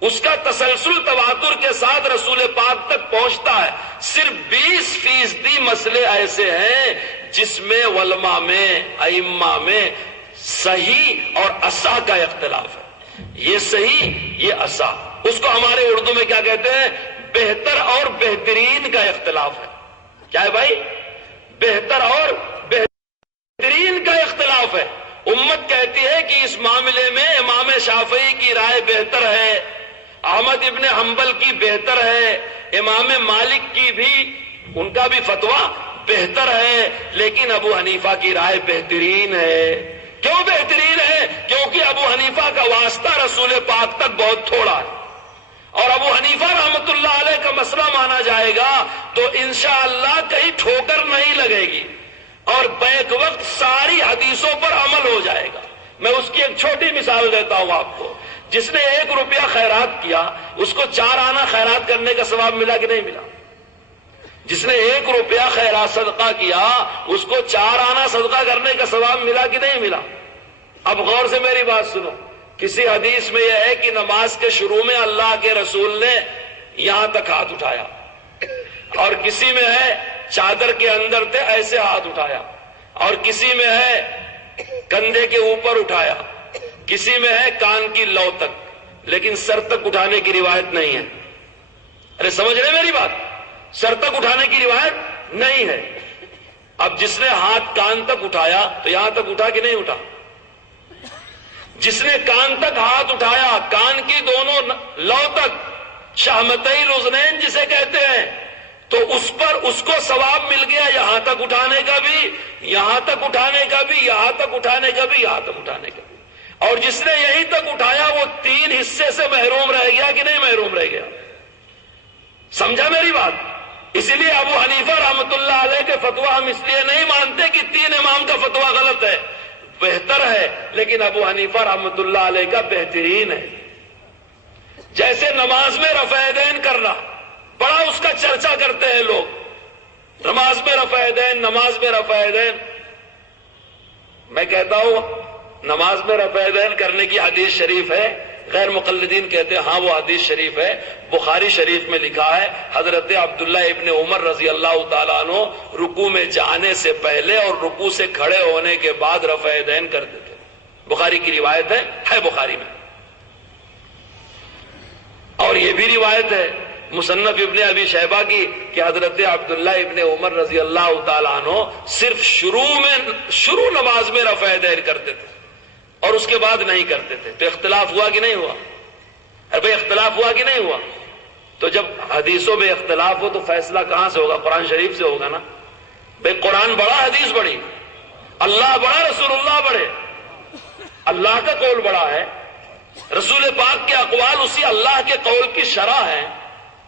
اس کا تسلسل تواتر کے ساتھ رسول پاک تک پہنچتا ہے۔ صرف 20% مسئلے ایسے ہیں جس میں علماء میں، ائمہ میں صحیح اور اصح کا اختلاف ہے۔ یہ صحیح، یہ اصح، اس کو ہمارے اردو میں کیا کہتے ہیں؟ بہتر اور بہترین کا اختلاف ہے۔ کیا ہے بھائی؟ بہتر اور بہترین کا اختلاف ہے۔ امت کہتی ہے کہ اس معاملے میں امام شافعی کی رائے بہتر ہے، احمد ابن حنبل کی بہتر ہے، امام مالک کی بھی، ان کا بھی فتویٰ بہتر ہے، لیکن ابو حنیفہ کی رائے بہترین ہے۔ کیوں بہترین ہے؟ کیونکہ ابو حنیفہ کا واسطہ رسول پاک تک بہت تھوڑا ہے، اور ابو حنیفہ رحمت اللہ علیہ کا مسئلہ مانا جائے گا تو انشاءاللہ کہیں ٹھوکر نہیں لگے گی، اور بیک وقت ساری حدیثوں پر عمل ہو جائے گا۔ میں اس کی ایک چھوٹی مثال دیتا ہوں آپ کو. جس نے 1 روپیہ خیرات کیا اس کو 4 آنا خیرات کرنے کا ثواب ملا کہ نہیں ملا؟ جس نے 1 روپیہ خیرات صدقہ کیا اس کو 4 آنا صدقہ کرنے کا ثواب ملا کہ نہیں ملا؟ اب غور سے میری بات سنو. کسی حدیث میں یہ ہے کہ نماز کے شروع میں اللہ کے رسول نے یہاں تک ہاتھ اٹھایا، اور کسی میں ہے چادر کے اندر تھے ایسے ہاتھ اٹھایا، اور کسی میں ہے کندھے کے اوپر اٹھایا، کسی میں ہے کان کی لو تک، لیکن سر تک اٹھانے کی روایت نہیں ہے. ارے سمجھ رہے میری بات؟ سر تک اٹھانے کی روایت نہیں ہے. اب جس نے ہاتھ کان تک اٹھایا تو یہاں تک اٹھا کہ نہیں اٹھا؟ جس نے کان تک ہاتھ اٹھایا، کان کی دونوں لو تک، شہمتئی الاذنین جسے کہتے ہیں، تو اس پر اس کو ثواب مل گیا یہاں تک اٹھانے کا بھی، یہاں تک اٹھانے کا بھی، یہاں تک اٹھانے کا بھی، یہاں تک اٹھانے کا بھی. اور جس نے یہیں تک اٹھایا وہ 3 حصے سے محروم رہ گیا کہ نہیں محروم رہ گیا؟ سمجھا میری بات؟ اسی لیے ابو حنیفہ رحمۃ اللہ علیہ کے فتویٰ ہم اس لیے نہیں مانتے کہ 3 امام کا فتویٰ غلط ہے، بہتر ہے، لیکن ابو حنیفہ رحمۃ اللہ علیہ کا بہترین ہے. جیسے نماز میں رفع یدین کرنا، بڑا اس کا چرچا کرتے ہیں لوگ، نماز میں رفع یدین، نماز میں رفع یدین. میں کہتا ہوں نماز میں رفع یدین کرنے کی حدیث شریف ہے. غیر مقلدین کہتے ہیں ہاں وہ حدیث شریف ہے. بخاری شریف میں لکھا ہے حضرت عبداللہ ابن عمر رضی اللہ تعالیٰ عنہ رکوع میں جانے سے پہلے اور رکوع سے کھڑے ہونے کے بعد رفع یدین کرتے تھے. بخاری کی روایت ہے بخاری میں. اور یہ بھی روایت ہے مصنف ابن ابی شیبہ کی کہ حضرت عبداللہ ابن عمر رضی اللہ تعالیٰ عنہ صرف شروع نماز میں رفع یدین کرتے تھے اور اس کے بعد نہیں کرتے تھے. تو اختلاف ہوا کہ نہیں ہوا؟ ارے بھائی اختلاف ہوا کہ نہیں ہوا؟ تو جب حدیثوں میں اختلاف ہو تو فیصلہ کہاں سے ہوگا؟ قرآن شریف سے ہوگا نا. بھائی قرآن بڑا، حدیث بڑی، اللہ بڑا، رسول اللہ بڑے. اللہ کا قول بڑا ہے، رسول پاک کے اقوال اسی اللہ کے قول کی شرح ہے،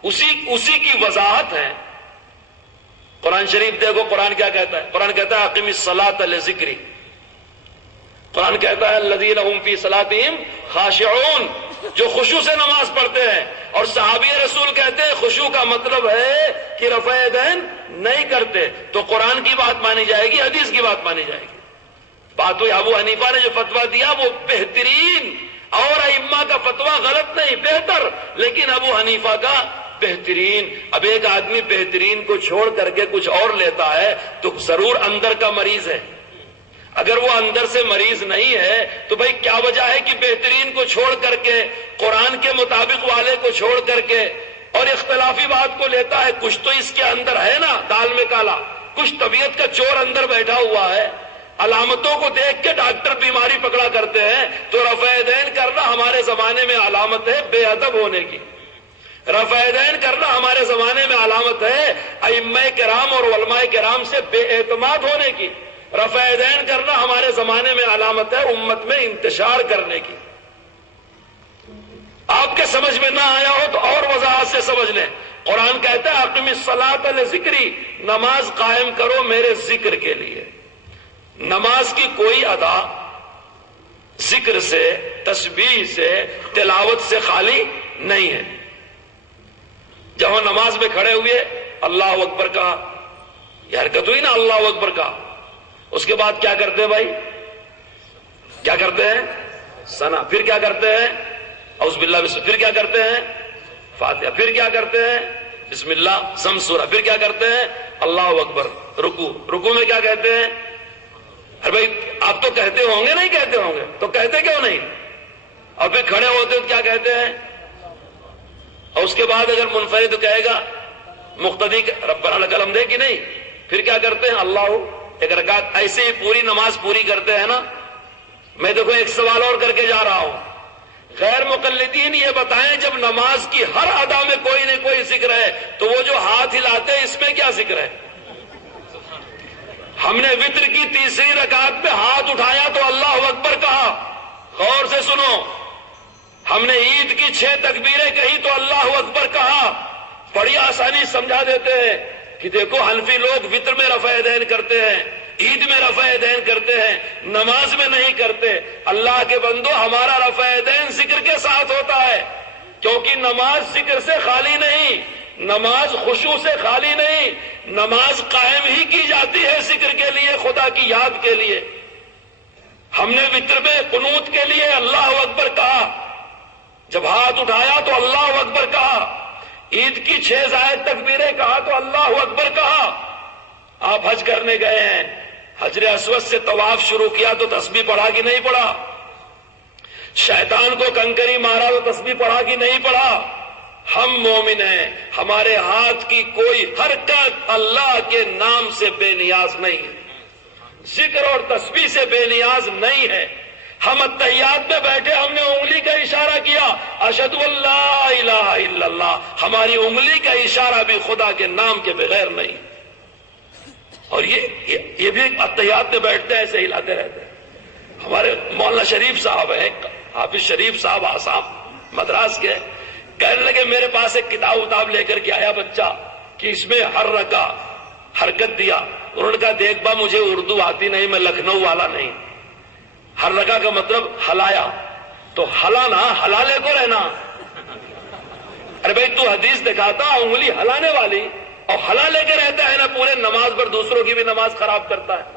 اسی کی وضاحت ہے. قرآن شریف دیکھو قرآن کیا کہتا ہے. قرآن کہتا ہے اقم الصلاۃ لذکری. قرآن کہتا ہے الذین هم فی صلاتہم خاشعون، جو خشوع سے نماز پڑھتے ہیں. اور صحابی رسول کہتے ہیں خشوع کا مطلب ہے کہ رفع یدین نہیں کرتے. تو قرآن کی بات مانی جائے گی، حدیث کی بات مانی جائے گی. بات ہوئی ابو حنیفہ نے جو فتویٰ دیا وہ بہترین، اور ائمہ کا فتویٰ غلط نہیں، بہتر، لیکن ابو حنیفہ کا بہترین. اب ایک آدمی بہترین کو چھوڑ کر کے کچھ اور لیتا ہے تو ضرور اندر کا مریض ہے. اگر وہ اندر سے مریض نہیں ہے تو بھائی کیا وجہ ہے کہ بہترین کو چھوڑ کر کے، قرآن کے مطابق والے کو چھوڑ کر کے اور اختلافی بات کو لیتا ہے؟ کچھ تو اس کے اندر ہے نا، دال میں کالا، کچھ طبیعت کا چور اندر بیٹھا ہوا ہے. علامتوں کو دیکھ کے ڈاکٹر بیماری پکڑا کرتے ہیں. تو رفع یدین کرنا ہمارے زمانے میں علامت ہے بے ادب ہونے کی. رفع یدین کرنا ہمارے زمانے میں علامت ہے ائمہ کرام اور علماء کرام سے بے اعتماد ہونے کی. رفع یدین کرنا ہمارے زمانے میں علامت ہے امت میں انتشار کرنے کی. آپ کے سمجھ میں نہ آیا ہو تو اور وضاحت سے سمجھ لیں. قرآن کہتا ہے اقم الصلاۃ لذکری، نماز قائم کرو میرے ذکر کے لیے. نماز کی کوئی ادا ذکر سے، تسبیح سے، تلاوت سے خالی نہیں ہے. جب ہم نماز میں کھڑے ہوئے اللہ اکبر کہا، یہ حرکت ہوئی نا، اللہ اکبر کہا، اس کے بعد کیا کرتے ہیں بھائی؟ کیا کرتے ہیں؟ ثنا. پھر کیا کرتے ہیں؟ اعوذ باللہ بسم. پھر کیا کرتے ہیں؟ فاتحہ. پھر کیا کرتے ہیں؟ بسم اللہ سم سورہ. پھر کیا کرتے ہیں؟ اللہ اکبر. رکوع میں کیا کہتے ہیں؟ ارے بھائی آپ تو کہتے ہوں گے، نہیں کہتے ہوں گے تو کہتے کیوں نہیں؟ اور پھر کھڑے ہوتے تو کیا کہتے ہیں؟ اور اس کے بعد اگر منفرد تو کہے گا مقتدی ربنا لک الحمد کہ نہیں؟ پھر کیا کرتے ہیں؟ اللہ. ایک رکعت ایسے ہی پوری نماز پوری کرتے ہیں نا. میں دیکھو ایک سوال اور کر کے جا رہا ہوں. غیر مقلدین یہ بتائیں جب نماز کی ہر ادا میں کوئی نہ کوئی ذکر ہے تو وہ جو ہاتھ ہلاتے ہیں اس میں کیا ذکر ہے؟ ہم نے وتر کی تیسری رکعت پہ ہاتھ اٹھایا تو اللہ اکبر کہا. غور سے سنو. ہم نے عید کی 6 تکبیریں کہی تو اللہ اکبر کہا. بڑی آسانی سمجھا دیتے ہیں کہ دیکھو حنفی لوگ وتر میں رفع یدین کرتے ہیں عید میں رفع دین کرتے ہیں، نماز میں نہیں کرتے۔ اللہ کے بندو، ہمارا رفع دین ذکر کے ساتھ ہوتا ہے، کیونکہ نماز ذکر سے خالی نہیں، نماز خشوع سے خالی نہیں، نماز قائم ہی کی جاتی ہے ذکر کے لیے، خدا کی یاد کے لیے۔ ہم نے وتر میں قنوت کے لیے اللہ اکبر کہا، جب ہاتھ اٹھایا تو اللہ اکبر کہا، عید کی 6 زائد تکبیریں کہا تو اللہ اکبر کہا۔ آپ حج کرنے گئے ہیں، حجر اسود سے طواف شروع کیا تو تسبیح پڑھا کہ نہیں پڑھا؟ شیطان کو کنکری مارا تو تسبیح پڑھا کہ نہیں پڑھا؟ ہم مومن ہیں، ہمارے ہاتھ کی کوئی حرکت اللہ کے نام سے بے نیاز نہیں ہے، ذکر اور تسبیح سے بے نیاز نہیں ہے۔ ہم اتحیات میں بیٹھے، ہم نے انگلی کا اشارہ کیا، اشہد ان لا الہ الا اللہ، ہماری انگلی کا اشارہ بھی خدا کے نام کے بغیر نہیں۔ اور یہ بھی اتحیات میں بیٹھتے ہیں، ایسے ہلاتے رہتے ہیں۔ ہمارے مولانا شریف صاحب ہیں، حافظ شریف صاحب آسام مدراس کے، کہنے لگے میرے پاس ایک کتاب لے کر کے آیا بچہ کہ اس میں ہر رکع حرکت دیا۔ انہوں نے کہا دیکھ با، مجھے اردو آتی نہیں، میں لکھنؤ والا نہیں، ہر رکع کا مطلب ہلایا، تو ہلانا ہلالے کو رہنا۔ ارے بھائی تو حدیث دکھاتا انگلی ہلانے والی، اور ہلا لے کے رہتا ہے نا پورے نماز پر، دوسروں کی بھی نماز خراب کرتا ہے۔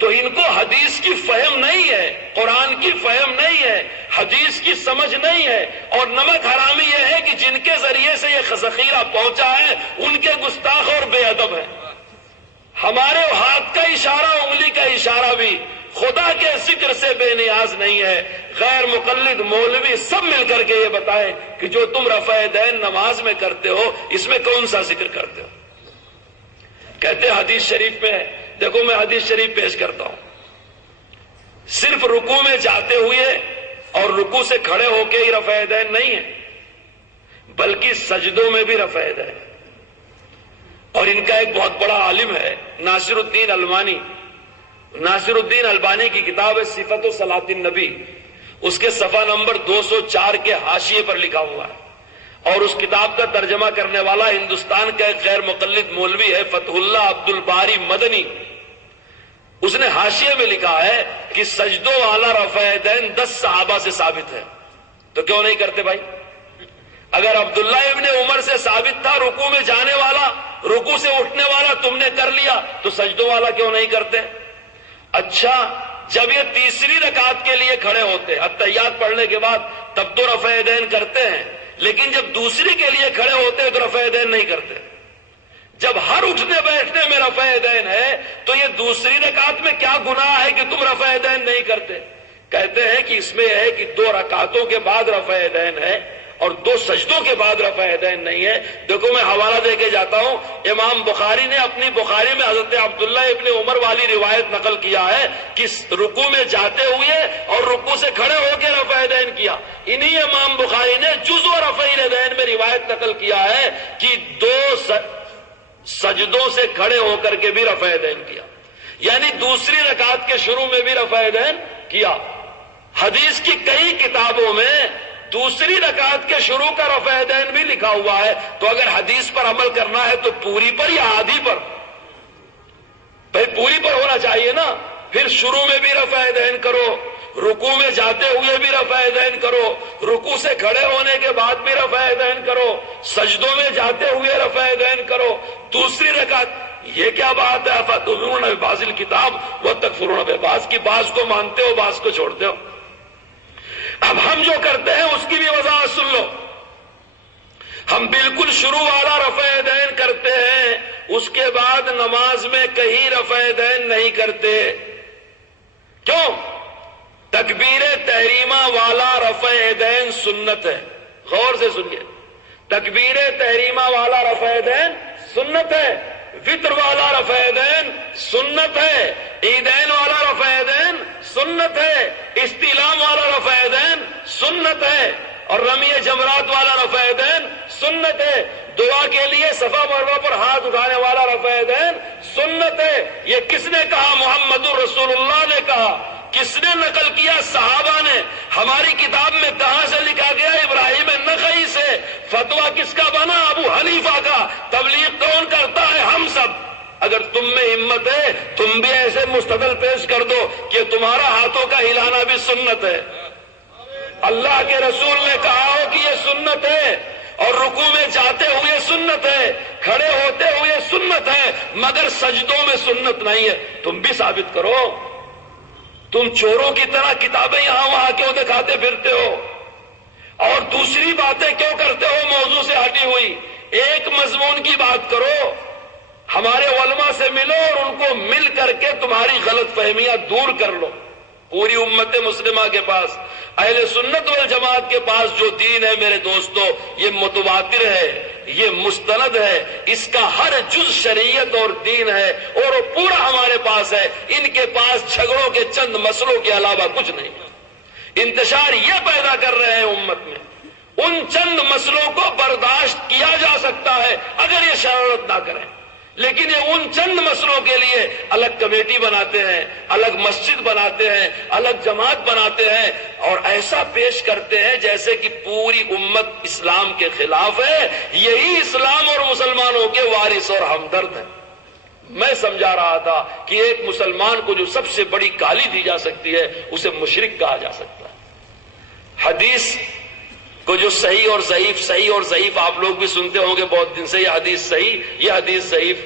تو ان کو حدیث کی فہم نہیں ہے، قرآن کی فہم نہیں ہے، حدیث کی سمجھ نہیں ہے، اور نمک حرامی یہ ہے کہ جن کے ذریعے سے یہ ذخیرہ پہنچا ہے ان کے گستاخ اور بے ادب ہیں۔ ہمارے ہاتھ کا اشارہ، انگلی کا اشارہ بھی خدا کے ذکر سے بے نیاز نہیں ہے۔ غیر مقلد مولوی سب مل کر کے یہ بتائیں کہ جو تم رفع دین نماز میں کرتے ہو، اس میں کون سا ذکر کرتے ہو؟ کہتے حدیث شریف میں ہے، دیکھو میں حدیث شریف پیش کرتا ہوں، صرف رکوع میں جاتے ہوئے اور رکوع سے کھڑے ہو کے ہی رفع دین نہیں ہے، بلکہ سجدوں میں بھی رفع دین۔ اور ان کا ایک بہت بڑا عالم ہے ناصر الدین البانی کی کتاب ہے صفت صلاۃ النبی، اس کے صفحہ نمبر 204 کے حاشیے پر لکھا ہوا ہے، اور اس کتاب کا ترجمہ کرنے والا ہندوستان کا ایک غیر مقلد مولوی ہے فتح اللہ عبد الباری مدنی۔ اس نے حاشیے میں لکھا ہے کہ سجدوں والا رفع دین 10 صحابہ سے ثابت ہے، تو کیوں نہیں کرتے بھائی؟ اگر عبداللہ ابن عمر سے ثابت تھا رکوع میں جانے والا، رکوع سے اٹھنے والا تم نے کر لیا، تو سجدوں والا کیوں نہیں کرتے؟ اچھا، جب یہ تیسری رکعت کے لیے کھڑے ہوتے اتحیات پڑھنے کے بعد تب تو رفع دین کرتے ہیں، لیکن جب دوسری کے لیے کھڑے ہوتے ہیں تو رفع دین نہیں کرتے۔ جب ہر اٹھنے بیٹھنے میں رفع دین ہے تو یہ دوسری رکعت میں کیا گناہ ہے کہ تم رفع دین نہیں کرتے؟ کہتے ہیں کہ اس میں یہ ہے کہ 2 رکعتوں کے بعد رفع دین ہے اور 2 سجدوں کے بعد رفع دین نہیں ہے۔ دیکھو میں حوالہ دے کے جاتا ہوں، امام بخاری نے اپنی بخاری میں حضرت عبداللہ ابن عمر والی روایت نقل کیا ہے کہ رکوع میں جاتے ہوئے اور رکوع سے کھڑے ہو کے رفع دین کیا۔ انہی امام بخاری نے جز و رفع دین میں روایت نقل کیا ہے کہ 2 سجدوں سے کھڑے ہو کر کے بھی رفع دین کیا، یعنی دوسری رکعت کے شروع میں بھی رفع دین کیا۔ حدیث کی کئی کتابوں میں دوسری رکعت کے شروع کا رفع دین بھی لکھا ہوا ہے، تو اگر حدیث پر عمل کرنا ہے تو پوری پر یا آدھی پر؟ بھائی پوری پر ہونا چاہیے نا۔ پھر شروع میں بھی رفع دین کرو، رکوع میں جاتے ہوئے بھی رفع دین کرو، رکوع سے کھڑے ہونے کے بعد بھی رفع دین کرو، سجدوں میں جاتے ہوئے رفع دین کرو، دوسری رکعت۔ یہ کیا بات ہے؟ فتؤمنون ببعض الکتاب وتکفرون ببعض، کی بعض کو مانتے ہو بعض کو چھوڑتے ہو۔ اب ہم جو کرتے ہیں اس کی بھی وضاحت سن لو۔ ہم بالکل شروع والا رفع دین کرتے ہیں، اس کے بعد نماز میں کہیں رفع دین نہیں کرتے۔ کیوں؟ تکبیر تحریمہ والا رفع دین سنت ہے، غور سے سنیے، تکبیر تحریمہ والا رفع دین سنت ہے، وطر والا رفع دین سنت ہے، عیدین والا رفع دین سنت ہے، استلام والا رفع دین سنت ہے، اور رمی جمرات والا رفع دین سنت ہے، دعا کے لیے صفا مروہ پر ہاتھ اٹھانے والا رفع دین سنت ہے۔ یہ کس نے کہا؟ محمد رسول اللہ نے کہا۔ کس نے نقل کیا؟ صحابہ نے۔ ہماری کتاب میں کہاں سے لکھا گیا؟ ابراہیم نخعی سے۔ فتویٰ کس کا بنا؟ ابو حنیفہ کا۔ تبلیغ کون کرتا ہے؟ ہم سب۔ اگر تم میں ہمت ہے تم بھی ایسے مستدل پیش کر دو کہ تمہارا ہاتھوں کا ہلانا بھی سنت ہے، اللہ کے رسول نے کہا ہو کہ یہ سنت ہے، اور رکوع میں جاتے ہوئے سنت ہے، کھڑے ہوتے ہوئے سنت ہے، مگر سجدوں میں سنت نہیں ہے، تم بھی ثابت کرو۔ تم چوروں کی طرح کتابیں یہاں وہاں کیوں دکھاتے پھرتے ہو اور دوسری باتیں کیوں کرتے ہو موضوع سے ہٹی ہوئی؟ ایک مضمون کی بات کرو، ہمارے علماء سے ملو اور ان کو مل کر کے تمہاری غلط فہمیاں دور کر لو۔ پوری امت مسلمہ کے پاس، اہل سنت والجماعت کے پاس جو دین ہے میرے دوستو، یہ متواتر ہے، یہ مستند ہے، اس کا ہر جز شریعت اور دین ہے، اور وہ پورا ہمارے پاس ہے۔ ان کے پاس جھگڑوں کے چند مسئلوں کے علاوہ کچھ نہیں۔ انتشار یہ پیدا کر رہے ہیں امت میں، ان چند مسئلوں کو برداشت کیا جا سکتا ہے اگر یہ شرارت نہ کریں، لیکن یہ ان چند مسئلوں کے لیے الگ کمیٹی بناتے ہیں، الگ مسجد بناتے ہیں، الگ جماعت بناتے ہیں، اور ایسا پیش کرتے ہیں جیسے کہ پوری امت اسلام کے خلاف ہے۔ یہی اسلام اور مسلمانوں کے وارث اور ہمدرد ہیں۔ میں سمجھا رہا تھا کہ ایک مسلمان کو جو سب سے بڑی گالی دی جا سکتی ہے اسے مشرک کہا جا سکتا ہے۔ حدیث کو جو صحیح اور ضعیف آپ لوگ بھی سنتے ہوں گے بہت دن سے، یہ حدیث صحیح، یہ حدیث ضعیف۔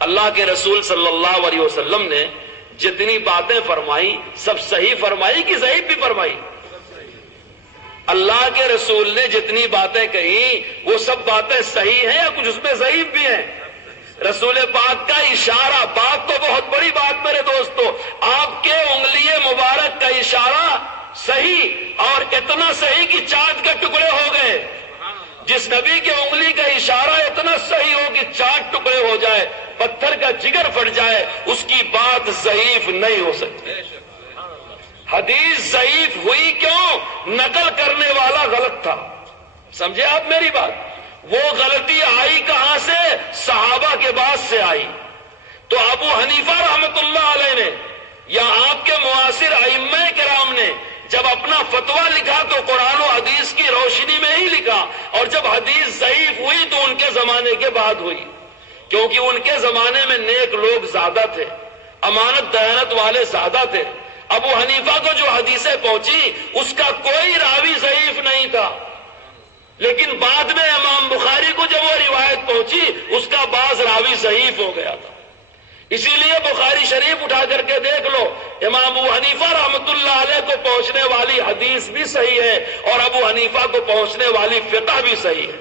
اللہ کے رسول صلی اللہ علیہ وسلم نے جتنی باتیں فرمائی سب صحیح فرمائی کہ ضعیف بھی فرمائی؟ اللہ کے رسول نے جتنی باتیں کہی وہ سب باتیں صحیح ہیں یا کچھ اس میں ضعیف بھی ہیں؟ رسول پاک کا اشارہ، بات تو بہت بڑی بات میرے دوستو، آپ کے انگلی مبارک کا اشارہ صحیح، اور اتنا صحیح کہ چاند کے ٹکڑے ہو گئے۔ جس نبی کے انگلی کا اشارہ اتنا صحیح ہو کہ چاند ٹکڑے ہو جائے، پتھر کا جگر پھٹ جائے، اس کی بات ضعیف نہیں ہو سکتی۔ حدیث ضعیف ہوئی کیوں؟ نقل کرنے والا غلط تھا۔ سمجھے آپ میری بات؟ وہ غلطی آئی کہاں سے؟ صحابہ کے بعد سے آئی۔ تو ابو حنیفہ رحمت اللہ علیہ نے یا آپ کے معاصر ائمہ کرام نے جب اپنا فتویٰ لکھا تو قرآن و حدیث کی روشنی میں ہی لکھا، اور جب حدیث ضعیف ہوئی تو ان کے زمانے کے بعد ہوئی، کیونکہ ان کے زمانے میں نیک لوگ زیادہ تھے، امانت دیانت والے زیادہ تھے۔ ابو حنیفہ کو جو حدیثیں پہنچی اس کا کوئی راوی ضعیف نہیں تھا، لیکن بعد میں امام بخاری کو جب وہ روایت پہنچی اس کا بعض راوی ضعیف ہو گیا تھا۔ اسی لیے بخاری شریف اٹھا کر کے دیکھ لو، امام ابو حنیفہ رحمت اللہ علیہ کو پہنچنے والی حدیث بھی صحیح ہے اور ابو حنیفہ کو پہنچنے والی فقہ بھی صحیح ہے۔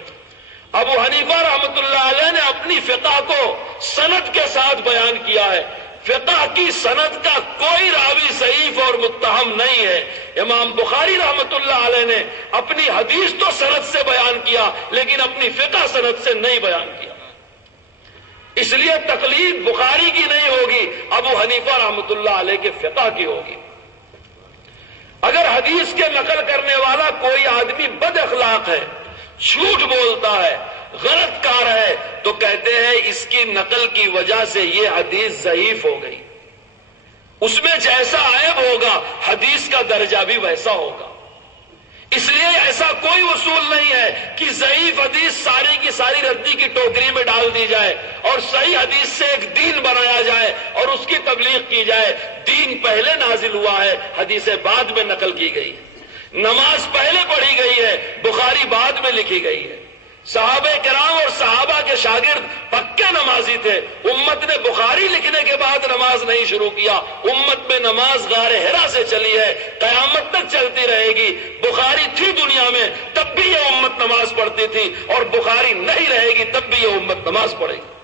ابو حنیفہ رحمت اللہ علیہ نے اپنی فقہ کو سند کے ساتھ بیان کیا ہے۔ فقہ کی سند کا کوئی راوی ضعیف اور متہم نہیں ہے۔ امام بخاری رحمت اللہ علیہ نے اپنی حدیث تو سند سے بیان کیا لیکن اپنی فقہ سند سے نہیں بیان کیا، اس لیے تقلید بخاری کی نہیں ہوگی، ابو حنیفہ رحمت اللہ علیہ کے فقہ کی ہوگی۔ اگر حدیث کے نقل کرنے والا کوئی آدمی بد اخلاق ہے، جھوٹ بولتا ہے، غلط کار ہے، تو کہتے ہیں اس کی نقل کی وجہ سے یہ حدیث ضعیف ہو گئی۔ اس میں جیسا عیب ہوگا حدیث کا درجہ بھی ویسا ہوگا۔ اس لیے ایسا کوئی اصول نہیں ہے کہ ضعیف حدیث ساری کی ساری ردی کی ٹوکری میں ڈال دی جائے اور صحیح حدیث سے ایک دین بنایا جائے اور اس کی تبلیغ کی جائے۔ دین پہلے نازل ہوا ہے، حدیثیں بعد میں نقل کی گئی ہے، نماز پہلے پڑھی گئی ہے، بخاری بعد میں لکھی گئی ہے۔ صحابہ کرام اور صحابہ کے شاگرد پکے نمازی تھے، امت نے بخاری لکھنے کے بعد نماز نہیں شروع کیا۔ امت میں نماز غار حرا سے چلی ہے، قیامت تک چلتی رہے گی۔ بخاری تھی دنیا میں تب بھی یہ امت نماز پڑھتی تھی، اور بخاری نہیں رہے گی تب بھی یہ امت نماز پڑھے گی۔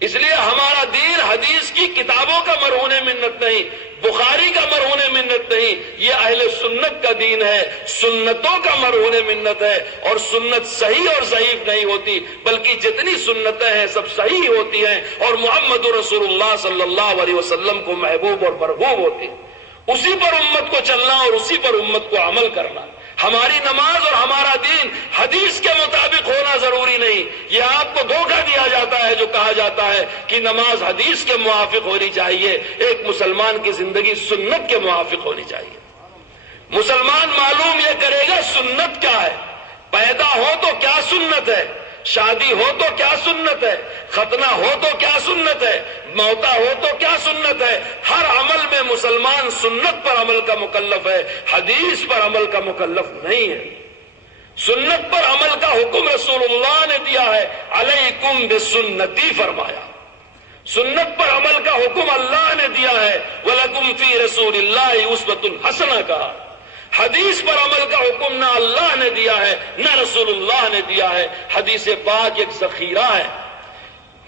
اس لیے ہمارا دین حدیث کی کتابوں کا مرہون منت نہیں، بخاری کا مرہون منت نہیں، یہ اہل سنت کا دین ہے، سنتوں کا مرہون منت ہے۔ اور سنت صحیح اور ضعیف نہیں ہوتی، بلکہ جتنی سنتیں ہیں سب صحیح ہوتی ہیں اور محمد رسول اللہ صلی اللہ علیہ وسلم کو محبوب اور مرغوب ہوتی ہے۔ اسی پر امت کو چلنا اور اسی پر امت کو عمل کرنا۔ ہماری نماز اور ہمارا دین حدیث کے مطابق ہونا ضروری نہیں۔ یہ آپ کو دھوکہ دیا جاتا ہے جو کہا جاتا ہے کہ نماز حدیث کے موافق ہونی چاہیے، ایک مسلمان کی زندگی سنت کے موافق ہونی چاہیے۔ مسلمان معلوم یہ کرے گا سنت کیا ہے، پیدا ہو تو کیا سنت ہے، شادی ہو تو کیا سنت ہے، ختنہ ہو تو کیا سنت ہے، موتا ہو تو کیا سنت ہے۔ ہر عمل میں مسلمان سنت پر عمل کا مکلف ہے، حدیث پر عمل کا مکلف نہیں ہے۔ سنت پر عمل کا حکم رسول اللہ نے دیا ہے، علیکم بسنتی فرمایا۔ سنت پر عمل کا حکم اللہ نے دیا ہے، وَلَكُمْ فِي رَسُولِ اللَّهِ أُسْوَةٌ حَسَنَةٌ کہا۔ حدیث پر عمل کا حکم نہ اللہ نے دیا ہے نہ رسول اللہ نے دیا ہے۔ حدیث پاک ایک ذخیرہ ہے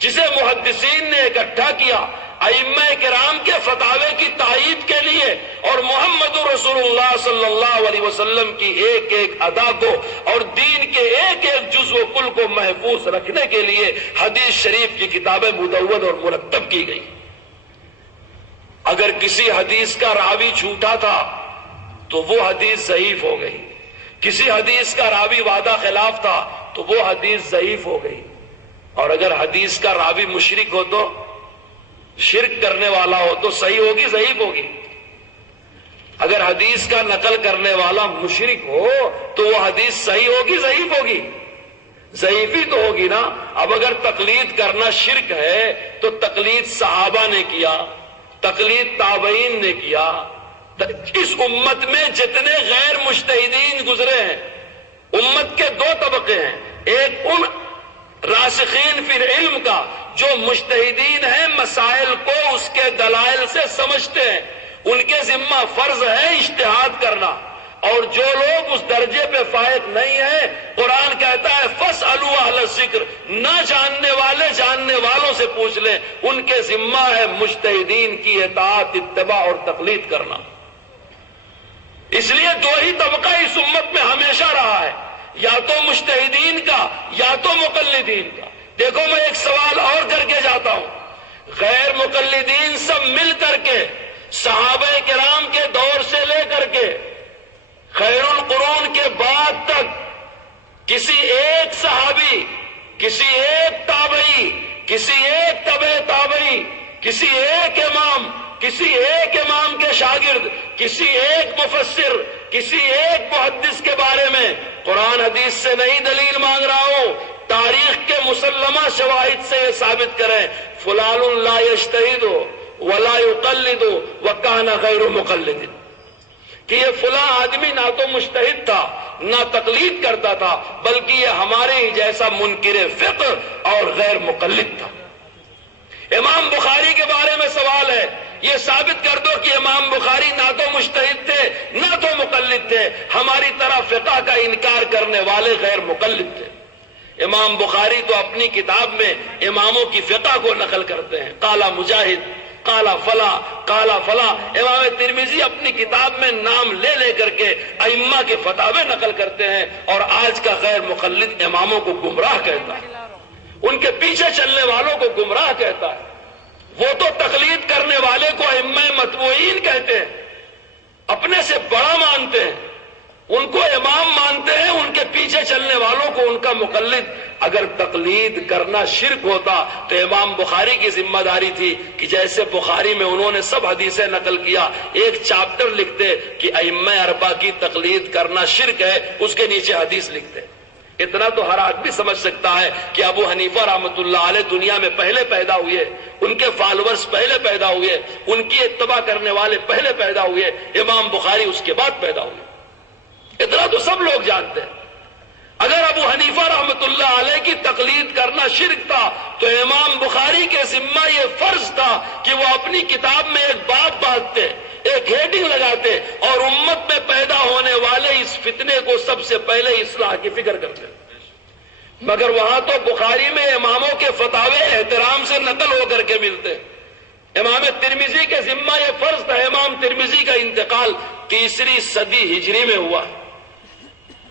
جسے محدثین نے اکٹھا کیا ائمہ کرام کے فتاوے کی تائید کے لیے، اور محمد رسول اللہ صلی اللہ علیہ وسلم کی ایک ایک ادا کو اور دین کے ایک ایک جزو کل کو محفوظ رکھنے کے لیے حدیث شریف کی کتابیں مدون اور مرتب کی گئی۔ اگر کسی حدیث کا راوی جھوٹا تھا تو وہ حدیث ضعیف ہو گئی، کسی حدیث کا راوی وعدہ خلاف تھا تو وہ حدیث ضعیف ہو گئی، اور اگر حدیث کا راوی مشرک ہو تو، شرک کرنے والا ہو تو صحیح ہوگی ضعیف ہوگی؟ اگر حدیث کا نقل کرنے والا مشرک ہو تو وہ حدیث صحیح ہوگی ضعیف ہوگی؟ ضعیف ہی تو ہوگی نا۔ اب اگر تقلید کرنا شرک ہے تو تقلید صحابہ نے کیا، تقلید تابعین نے کیا۔ اس امت میں جتنے غیر مجتہدین گزرے ہیں، امت کے دو طبقے ہیں، ایک ان راسخین فی العلم کا جو مجتہدین ہیں، مسائل کو اس کے دلائل سے سمجھتے ہیں، ان کے ذمہ فرض ہے اجتہاد کرنا، اور جو لوگ اس درجے پہ فائق نہیں ہیں، قرآن کہتا ہے فَاسْأَلُوا أَهْلَ الذِّكْرِ، نہ جاننے والے جاننے والوں سے پوچھ لیں، ان کے ذمہ ہے مجتہدین کی اطاعت، اتباع اور تقلید کرنا۔ اس لیے دو ہی طبقہ اس امت میں ہمیشہ رہا ہے، یا تو مجتہدین کا یا تو مقلدین کا۔ دیکھو میں ایک سوال اور کر کے جاتا ہوں، غیر مقلدین سب مل کر کے صحابہ کرام کے دور سے لے کر کے خیر القرون کے بعد تک کسی ایک صحابی، کسی ایک تابعی، کسی ایک تبع تابعی، کسی ایک امام، کسی ایک امام کے شاگرد، کسی ایک مفسر، کسی ایک محدث کے بارے میں قرآن حدیث سے نہیں دلیل مانگ رہا ہوں، تاریخ کے مسلمہ شواہد سے یہ ثابت کریں فلان لا یجتہد ولا یقلد وکان غیر مقلد، کہ یہ فلاں آدمی نہ تو مجتہد تھا نہ تقلید کرتا تھا، بلکہ یہ ہمارے ہی جیسا منکر فقہ اور غیر مقلد تھا۔ امام بخاری کے بارے میں سوال ہے، یہ ثابت کر دو کہ امام بخاری نہ تو مجتہد تھے نہ تو مقلد تھے، ہماری طرح فقہ کا انکار کرنے والے غیر مقلد تھے۔ امام بخاری تو اپنی کتاب میں اماموں کی فقہ کو نقل کرتے ہیں، قالا مجاہد، قالا فلا، قالا فلا۔ امام ترمذی اپنی کتاب میں نام لے لے کر کے ائمہ کے فتاوے نقل کرتے ہیں، اور آج کا غیر مقلد اماموں کو گمراہ کہتا ہے، ان کے پیچھے چلنے والوں کو گمراہ کہتا ہے۔ وہ تو تقلید کرنے والے کو ائمہ متبوعین کہتے ہیں، اپنے سے بڑا مانتے ہیں، ان کو امام مانتے ہیں، ان کے پیچھے چلنے والوں کو ان کا مقلد۔ اگر تقلید کرنا شرک ہوتا تو امام بخاری کی ذمہ داری تھی کہ جیسے بخاری میں انہوں نے سب حدیثیں نقل کیا، ایک چاپٹر لکھتے کہ ائمہ اربعہ کی تقلید کرنا شرک ہے، اس کے نیچے حدیث لکھتے۔ اتنا تو ہر آدمی سمجھ سکتا ہے کہ ابو حنیفہ رحمۃ اللہ علیہ دنیا میں پہلے پیدا ہوئے، ان کے فالورز پہلے پیدا ہوئے، ان کی اتباع کرنے والے پہلے پیدا ہوئے، امام بخاری اس کے بعد پیدا ہوئے۔ اتنا تو سب لوگ جانتے ہیں۔ اگر ابو حنیفہ رحمۃ اللہ علیہ کی تقلید کرنا شرک تھا تو امام بخاری کے ذمہ یہ فرض تھا کہ وہ اپنی کتاب میں ایک باب باندھتے، ایک ہیڈنگ لگاتے، اور امت میں پیدا ہونے والے اس فتنے کو سب سے پہلے اصلاح کی فکر کرتے۔ مگر وہاں تو بخاری میں اماموں کے فتاوے احترام سے نقل ہو کر کے ملتے۔ امام ترمذی کے ذمہ یہ فرض تھا، امام ترمذی کا انتقال 3 صدی ہجری میں ہوا،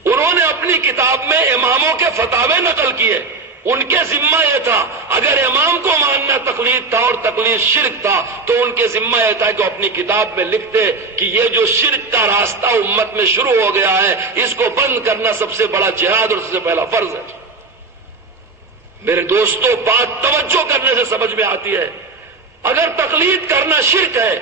انہوں نے اپنی کتاب میں اماموں کے فتاوے نقل کیے، ان کے ذمہ یہ تھا اگر امام کو ماننا تقلید تھا اور تقلید شرک تھا تو ان کے ذمہ یہ تھا کہ اپنی کتاب میں لکھتے کہ یہ جو شرک کا راستہ امت میں شروع ہو گیا ہے، اس کو بند کرنا سب سے بڑا جہاد اور سب سے پہلا فرض ہے۔ میرے دوستو، بات توجہ کرنے سے سمجھ میں آتی ہے۔ اگر تقلید کرنا شرک ہے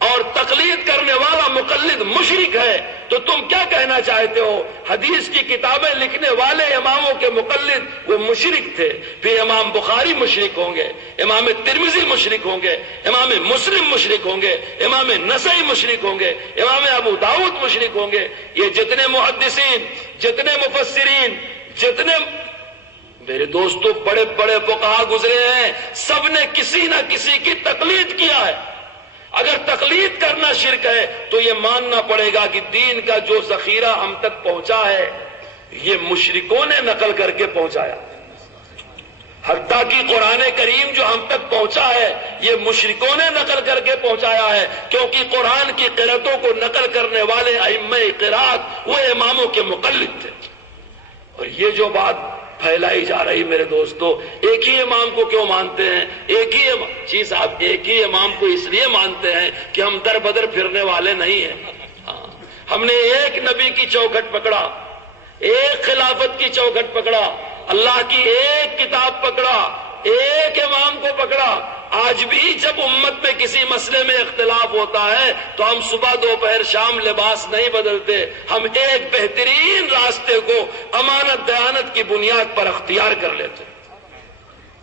اور تقلید کرنے والا مقلد مشرک ہے، تو تم کیا کہنا چاہتے ہو؟ حدیث کی کتابیں لکھنے والے اماموں کے مقلد وہ مشرک تھے، پھر امام بخاری مشرک ہوں گے، امام ترمذی مشرک ہوں گے، امام مسلم مشرک ہوں گے، امام نسائی مشرک ہوں گے، امام ابو داؤد مشرک ہوں گے۔ یہ جتنے محدثین، جتنے مفسرین، جتنے میرے دوستوں بڑے بڑے فقہا گزرے ہیں، سب نے کسی نہ کسی کی تقلید کیا ہے۔ اگر تقلید کرنا شرک ہے تو یہ ماننا پڑے گا کہ دین کا جو ذخیرہ ہم تک پہنچا ہے یہ مشرکوں نے نقل کر کے پہنچایا، حتیٰ کہ قرآن کریم جو ہم تک پہنچا ہے یہ مشرکوں نے نقل کر کے پہنچایا ہے، کیونکہ قرآن کی قرأتوں کو نقل کرنے والے ائمہ قرأت وہ اماموں کے مقلد تھے۔ اور یہ جو بات پھیلائی جا رہی میرے دوستو، ایک ہی امام کو کیوں مانتے ہیں؟ ایک ہی امام کو اس لیے مانتے ہیں کہ ہم در بدر پھرنے والے نہیں ہیں۔ ہم نے ایک نبی کی چوکھٹ پکڑا، ایک خلافت کی چوکھٹ پکڑا، اللہ کی ایک کتاب پکڑا، ایک امام کو پکڑا۔ آج بھی جب امت میں کسی مسئلے میں اختلاف ہوتا ہے تو ہم صبح دوپہر شام لباس نہیں بدلتے، ہم ایک بہترین راستے کو امانت دیانت کی بنیاد پر اختیار کر لیتے۔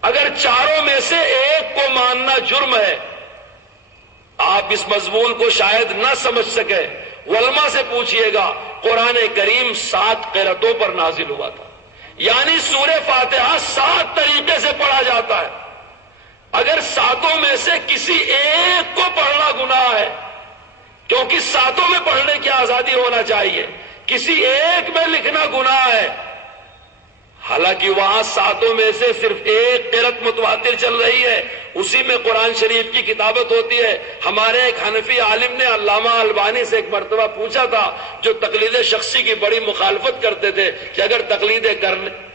اگر چاروں میں سے ایک کو ماننا جرم ہے، آپ اس مضمون کو شاید نہ سمجھ سکے، علماء سے پوچھئے گا، قرآن کریم 7 قرأتوں پر نازل ہوا تھا، یعنی سورہ فاتحہ 7 طریقے سے پڑھا جاتا ہے۔ اگر 7 میں سے کسی ایک کو پڑھنا گناہ ہے، کیونکہ 7 میں پڑھنے کی آزادی ہونا چاہیے، کسی ایک میں لکھنا گناہ ہے، حالانکہ وہاں 7 میں سے صرف ایک قرأت متواتر چل رہی ہے، اسی میں قرآن شریف کی کتابت ہوتی ہے۔ ہمارے ایک حنفی عالم نے علامہ البانی سے ایک مرتبہ پوچھا تھا، جو تقلید شخصی کی بڑی مخالفت کرتے تھے کہ اگر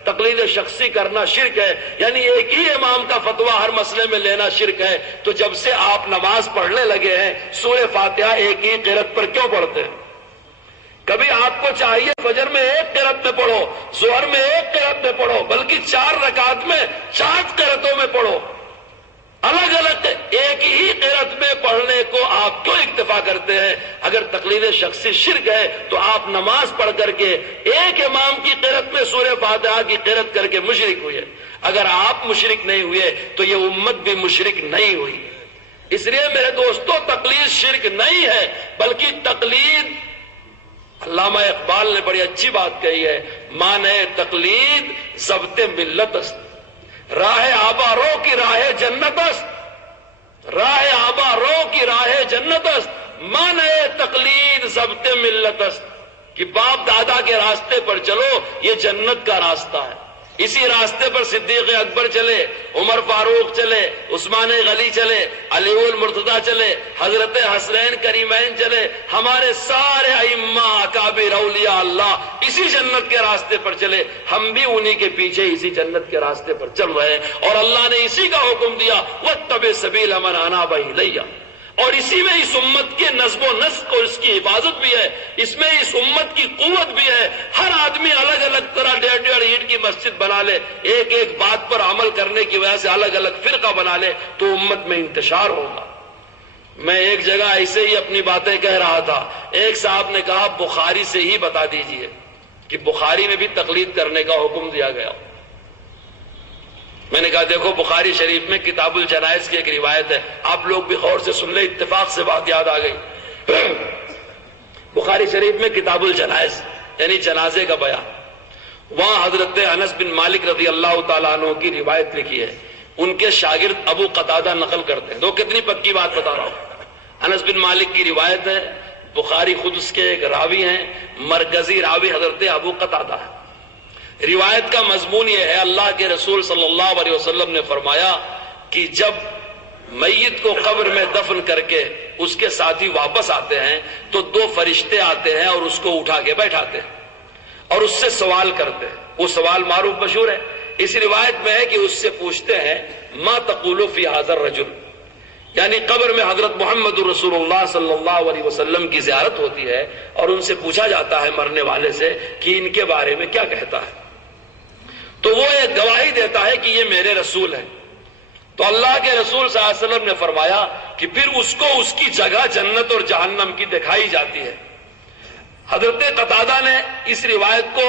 تقلید شخصی کرنا شرک ہے، یعنی ایک ہی امام کا فتویٰ ہر مسئلے میں لینا شرک ہے، تو جب سے آپ نماز پڑھنے لگے ہیں سورہ فاتحہ ایک ہی قرأت پر کیوں پڑھتے ہیں؟ کبھی آپ کو چاہیے فجر میں ایک قرأت میں پڑھو، ظہر میں ایک قرأت میں پڑھو، بلکہ 4 رکعت میں 4 قرأتوں میں پڑھو، الگ الگ ایک ہی قرأت میں پڑھنے کو آپ کیوں اکتفا کرتے ہیں؟ اگر تقلید شخصی شرک ہے تو آپ نماز پڑھ کر کے ایک امام کی قرأت میں سورہ فاتحہ کی قرأت کر کے مشرک ہوئے۔ اگر آپ مشرک نہیں ہوئے تو یہ امت بھی مشرک نہیں ہوئی۔ اس لیے میرے دوستو تقلید شرک نہیں ہے، بلکہ تقلید، علامہ اقبال نے بڑی اچھی بات کہی ہے، مانے تقلید ضبط ملت است، راہ آبا رو کی راہ جنت است، راہ آبا رو کی راہ جنت است، مانے تقلید ضبط ملت است، کہ باپ دادا کے راستے پر چلو یہ جنت کا راستہ ہے۔ اسی راستے پر صدیق اکبر چلے، عمر فاروق چلے، عثمان غنی چلے، علی المرتضیٰ چلے، حضرت حسنین کریمین چلے، ہمارے سارے ائمہ اکابر اولیاء اللہ اسی جنت کے راستے پر چلے، ہم بھی انہی کے پیچھے اسی جنت کے راستے پر چل رہے ہیں، اور اللہ نے اسی کا حکم دیا واتبع سبیل من اناب الی، اور اسی میں اس امت کے نظم و نسق اور اس کی حفاظت بھی ہے، اس میں اس امت کی قوت بھی ہے۔ ہر آدمی الگ الگ طرح 1.5 اینٹ کی مسجد بنا لے، ایک ایک بات پر عمل کرنے کی وجہ سے الگ الگ فرقہ بنا لے تو امت میں انتشار ہوگا۔ میں ایک جگہ ایسے ہی اپنی باتیں کہہ رہا تھا، ایک صاحب نے کہا بخاری سے ہی بتا دیجئے کہ بخاری میں بھی تقلید کرنے کا حکم دیا گیا۔ میں نے کہا دیکھو بخاری شریف میں کتاب الجنائز کی ایک روایت ہے، آپ لوگ بھی غور سے سن لیں، اتفاق سے بات یاد آ گئی۔ بخاری شریف میں کتاب الجنائز یعنی جنازے کا بیان، وہاں حضرت انس بن مالک رضی اللہ تعالیٰ عنہ کی روایت لکھی ہے، ان کے شاگرد ابو قتادہ نقل کرتے ہیں۔ دو کتنی پکی بات بتا رہا ہوں، انس بن مالک کی روایت ہے، بخاری خود اس کے ایک راوی ہیں، مرکزی راوی حضرت ابو قتادہ ہے۔ روایت کا مضمون یہ ہے، اللہ کے رسول صلی اللہ علیہ وسلم نے فرمایا کہ جب میت کو قبر میں دفن کر کے اس کے ساتھی واپس آتے ہیں تو 2 فرشتے آتے ہیں اور اس کو اٹھا کے بیٹھاتے ہیں اور اس سے سوال کرتے ہیں۔ وہ سوال معروف مشہور ہے، اس روایت میں ہے کہ اس سے پوچھتے ہیں ما تقول فی ھذا الرجل، یعنی قبر میں حضرت محمد رسول اللہ صلی اللہ علیہ وسلم کی زیارت ہوتی ہے اور ان سے پوچھا جاتا ہے مرنے والے سے کہ ان کے بارے میں کیا کہتا ہے، تو وہ ایک گواہی دیتا ہے کہ یہ میرے رسول ہیں۔ تو اللہ کے رسول صلی اللہ علیہ وسلم نے فرمایا کہ پھر اس کو اس کی جگہ جنت اور جہنم کی دکھائی جاتی ہے۔ حضرت قتادہ نے اس روایت کو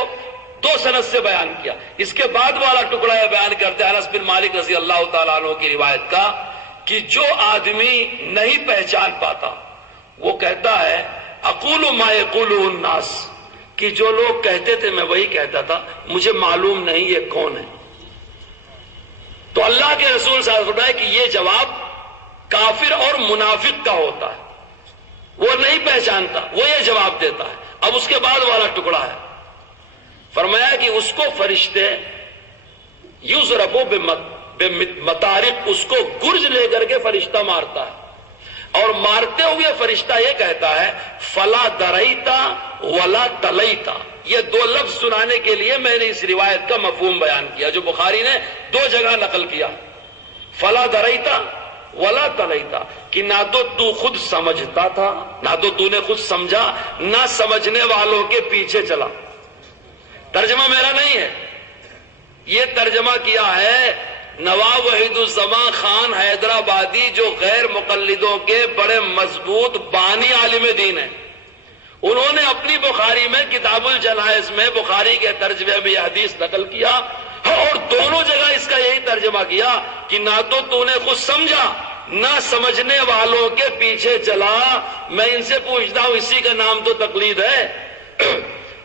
2 سند سے بیان کیا۔ اس کے بعد والا ٹکڑا یہ بیان کرتے ہیں انس بن مالک رضی اللہ تعالیٰ عنہ کی روایت کا کہ جو آدمی نہیں پہچان پاتا وہ کہتا ہے اقول ما یقولہ الناس، کہ جو لوگ کہتے تھے میں وہی کہتا تھا، مجھے معلوم نہیں یہ کون ہے۔ تو اللہ کے رسول صلی اللہ علیہ وسلم نے کہ یہ جواب کافر اور منافق کا ہوتا ہے، وہ نہیں پہچانتا، وہ یہ جواب دیتا ہے۔ اب اس کے بعد والا ٹکڑا ہے، فرمایا کہ اس کو فرشتے یضربو بمطارق، اس کو گرج لے کر کے فرشتہ مارتا ہے، اور مارتے ہوئے فرشتہ یہ کہتا ہے فلا دریتا ولا تلیتا۔ یہ 2 لفظ سنانے کے لیے میں نے اس روایت کا مفہوم بیان کیا جو بخاری نے 2 جگہ نقل کیا۔ فلا دریتا ولا تلیتا، کہ نہ تو تو خود سمجھتا تھا، نہ تو تو نے خود سمجھا، نہ سمجھنے والوں کے پیچھے چلا۔ ترجمہ میرا نہیں ہے، یہ ترجمہ کیا ہے نواب وحید الزمان خان حیدرآبادی، جو غیر مقلدوں کے بڑے مضبوط بانی عالم دین ہیں۔ انہوں نے اپنی بخاری میں کتاب الجنائز میں بخاری کے ترجمے میں یہ حدیث نقل کیا، اور دونوں جگہ اس کا یہی ترجمہ کیا کہ نہ تو تو نے خود سمجھا، نہ سمجھنے والوں کے پیچھے چلا۔ میں ان سے پوچھتا ہوں اسی کا نام تو تقلید ہے؟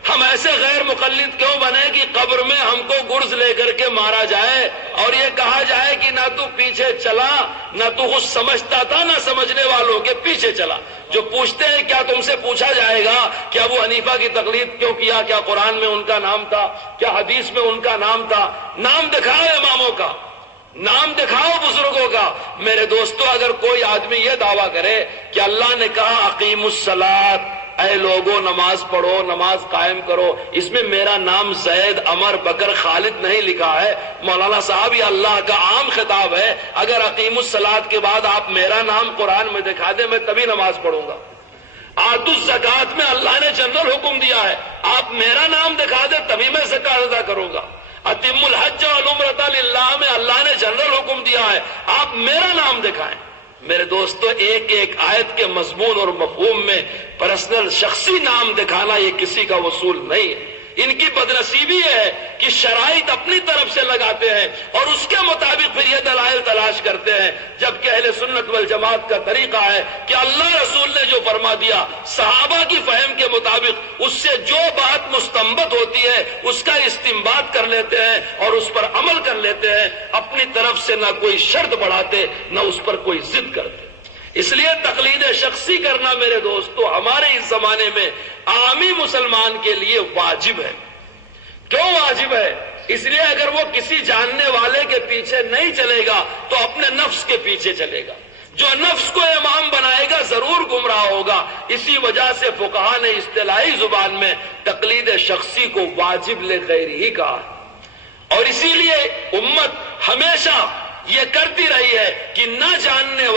ہم ایسے غیر مقلد کیوں بنے کہ قبر میں ہم کو گرز لے کر کے مارا جائے اور یہ کہا جائے کہ نہ تو پیچھے چلا، نہ تو خود سمجھتا تھا، نہ سمجھنے والوں کے پیچھے چلا۔ جو پوچھتے ہیں کیا تم سے پوچھا جائے گا کہ ابو حنیفہ کی تقلید کیوں کیا؟ کیا قرآن میں ان کا نام تھا؟ کیا حدیث میں ان کا نام تھا؟ نام دکھاؤ اماموں کا، نام دکھاؤ بزرگوں کا۔ میرے دوستو، اگر کوئی آدمی یہ دعویٰ کرے کہ اللہ نے کہا اقیم الصلاۃ، اے لوگوں نماز پڑھو، نماز قائم کرو، اس میں میرا نام زید، عمر، بکر، خالد نہیں لکھا ہے، مولانا صاحب یہ اللہ کا عام خطاب ہے، اگر اقیم الصلاۃ کے بعد آپ میرا نام قرآن میں دکھا دیں میں تبھی نماز پڑھوں گا۔ آتوا الزکوٰۃ میں اللہ نے جنرل حکم دیا ہے، آپ میرا نام دکھا دیں تبھی میں زکوٰۃ ادا کروں گا۔ اتم الحج والعمرۃ للہ میں اللہ نے جنرل حکم دیا ہے، آپ میرا نام دکھائیں۔ میرے دوستو، ایک ایک آیت کے مضمون اور مفہوم میں پرسنل شخصی نام دکھانا یہ کسی کا وصول نہیں ہے۔ ان کی بدنصیبی ہے کہ شرائط اپنی طرف سے لگاتے ہیں اور اس کے مطابق پھر یہ دلائل تلاش کرتے ہیں، جبکہ اہل سنت والجماعت کا طریقہ ہے کہ اللہ رسول نے جو فرما دیا صحابہ کی فہم کے مطابق اس سے جو بات مستنبط ہوتی ہے اس کا استنباط کر لیتے ہیں اور اس پر عمل کر لیتے ہیں، اپنی طرف سے نہ کوئی شرط بڑھاتے نہ اس پر کوئی ضد کرتے۔ اس لیے تقلید شخصی کرنا میرے دوستو ہمارے اس زمانے میں عامی مسلمان کے لیے واجب ہے۔ کیوں واجب ہے؟ اس لیے اگر وہ کسی جاننے والے کے پیچھے نہیں چلے گا تو اپنے نفس کے پیچھے چلے گا، جو نفس کو امام بنائے گا ضرور گمراہ ہوگا۔ اسی وجہ سے فقہا نے اصطلاحی زبان میں تقلید شخصی کو واجب لغیر ہی کہا، اور اسی لیے امت ہمیشہ یہ کرتی رہی ہے کہ نہ جاننے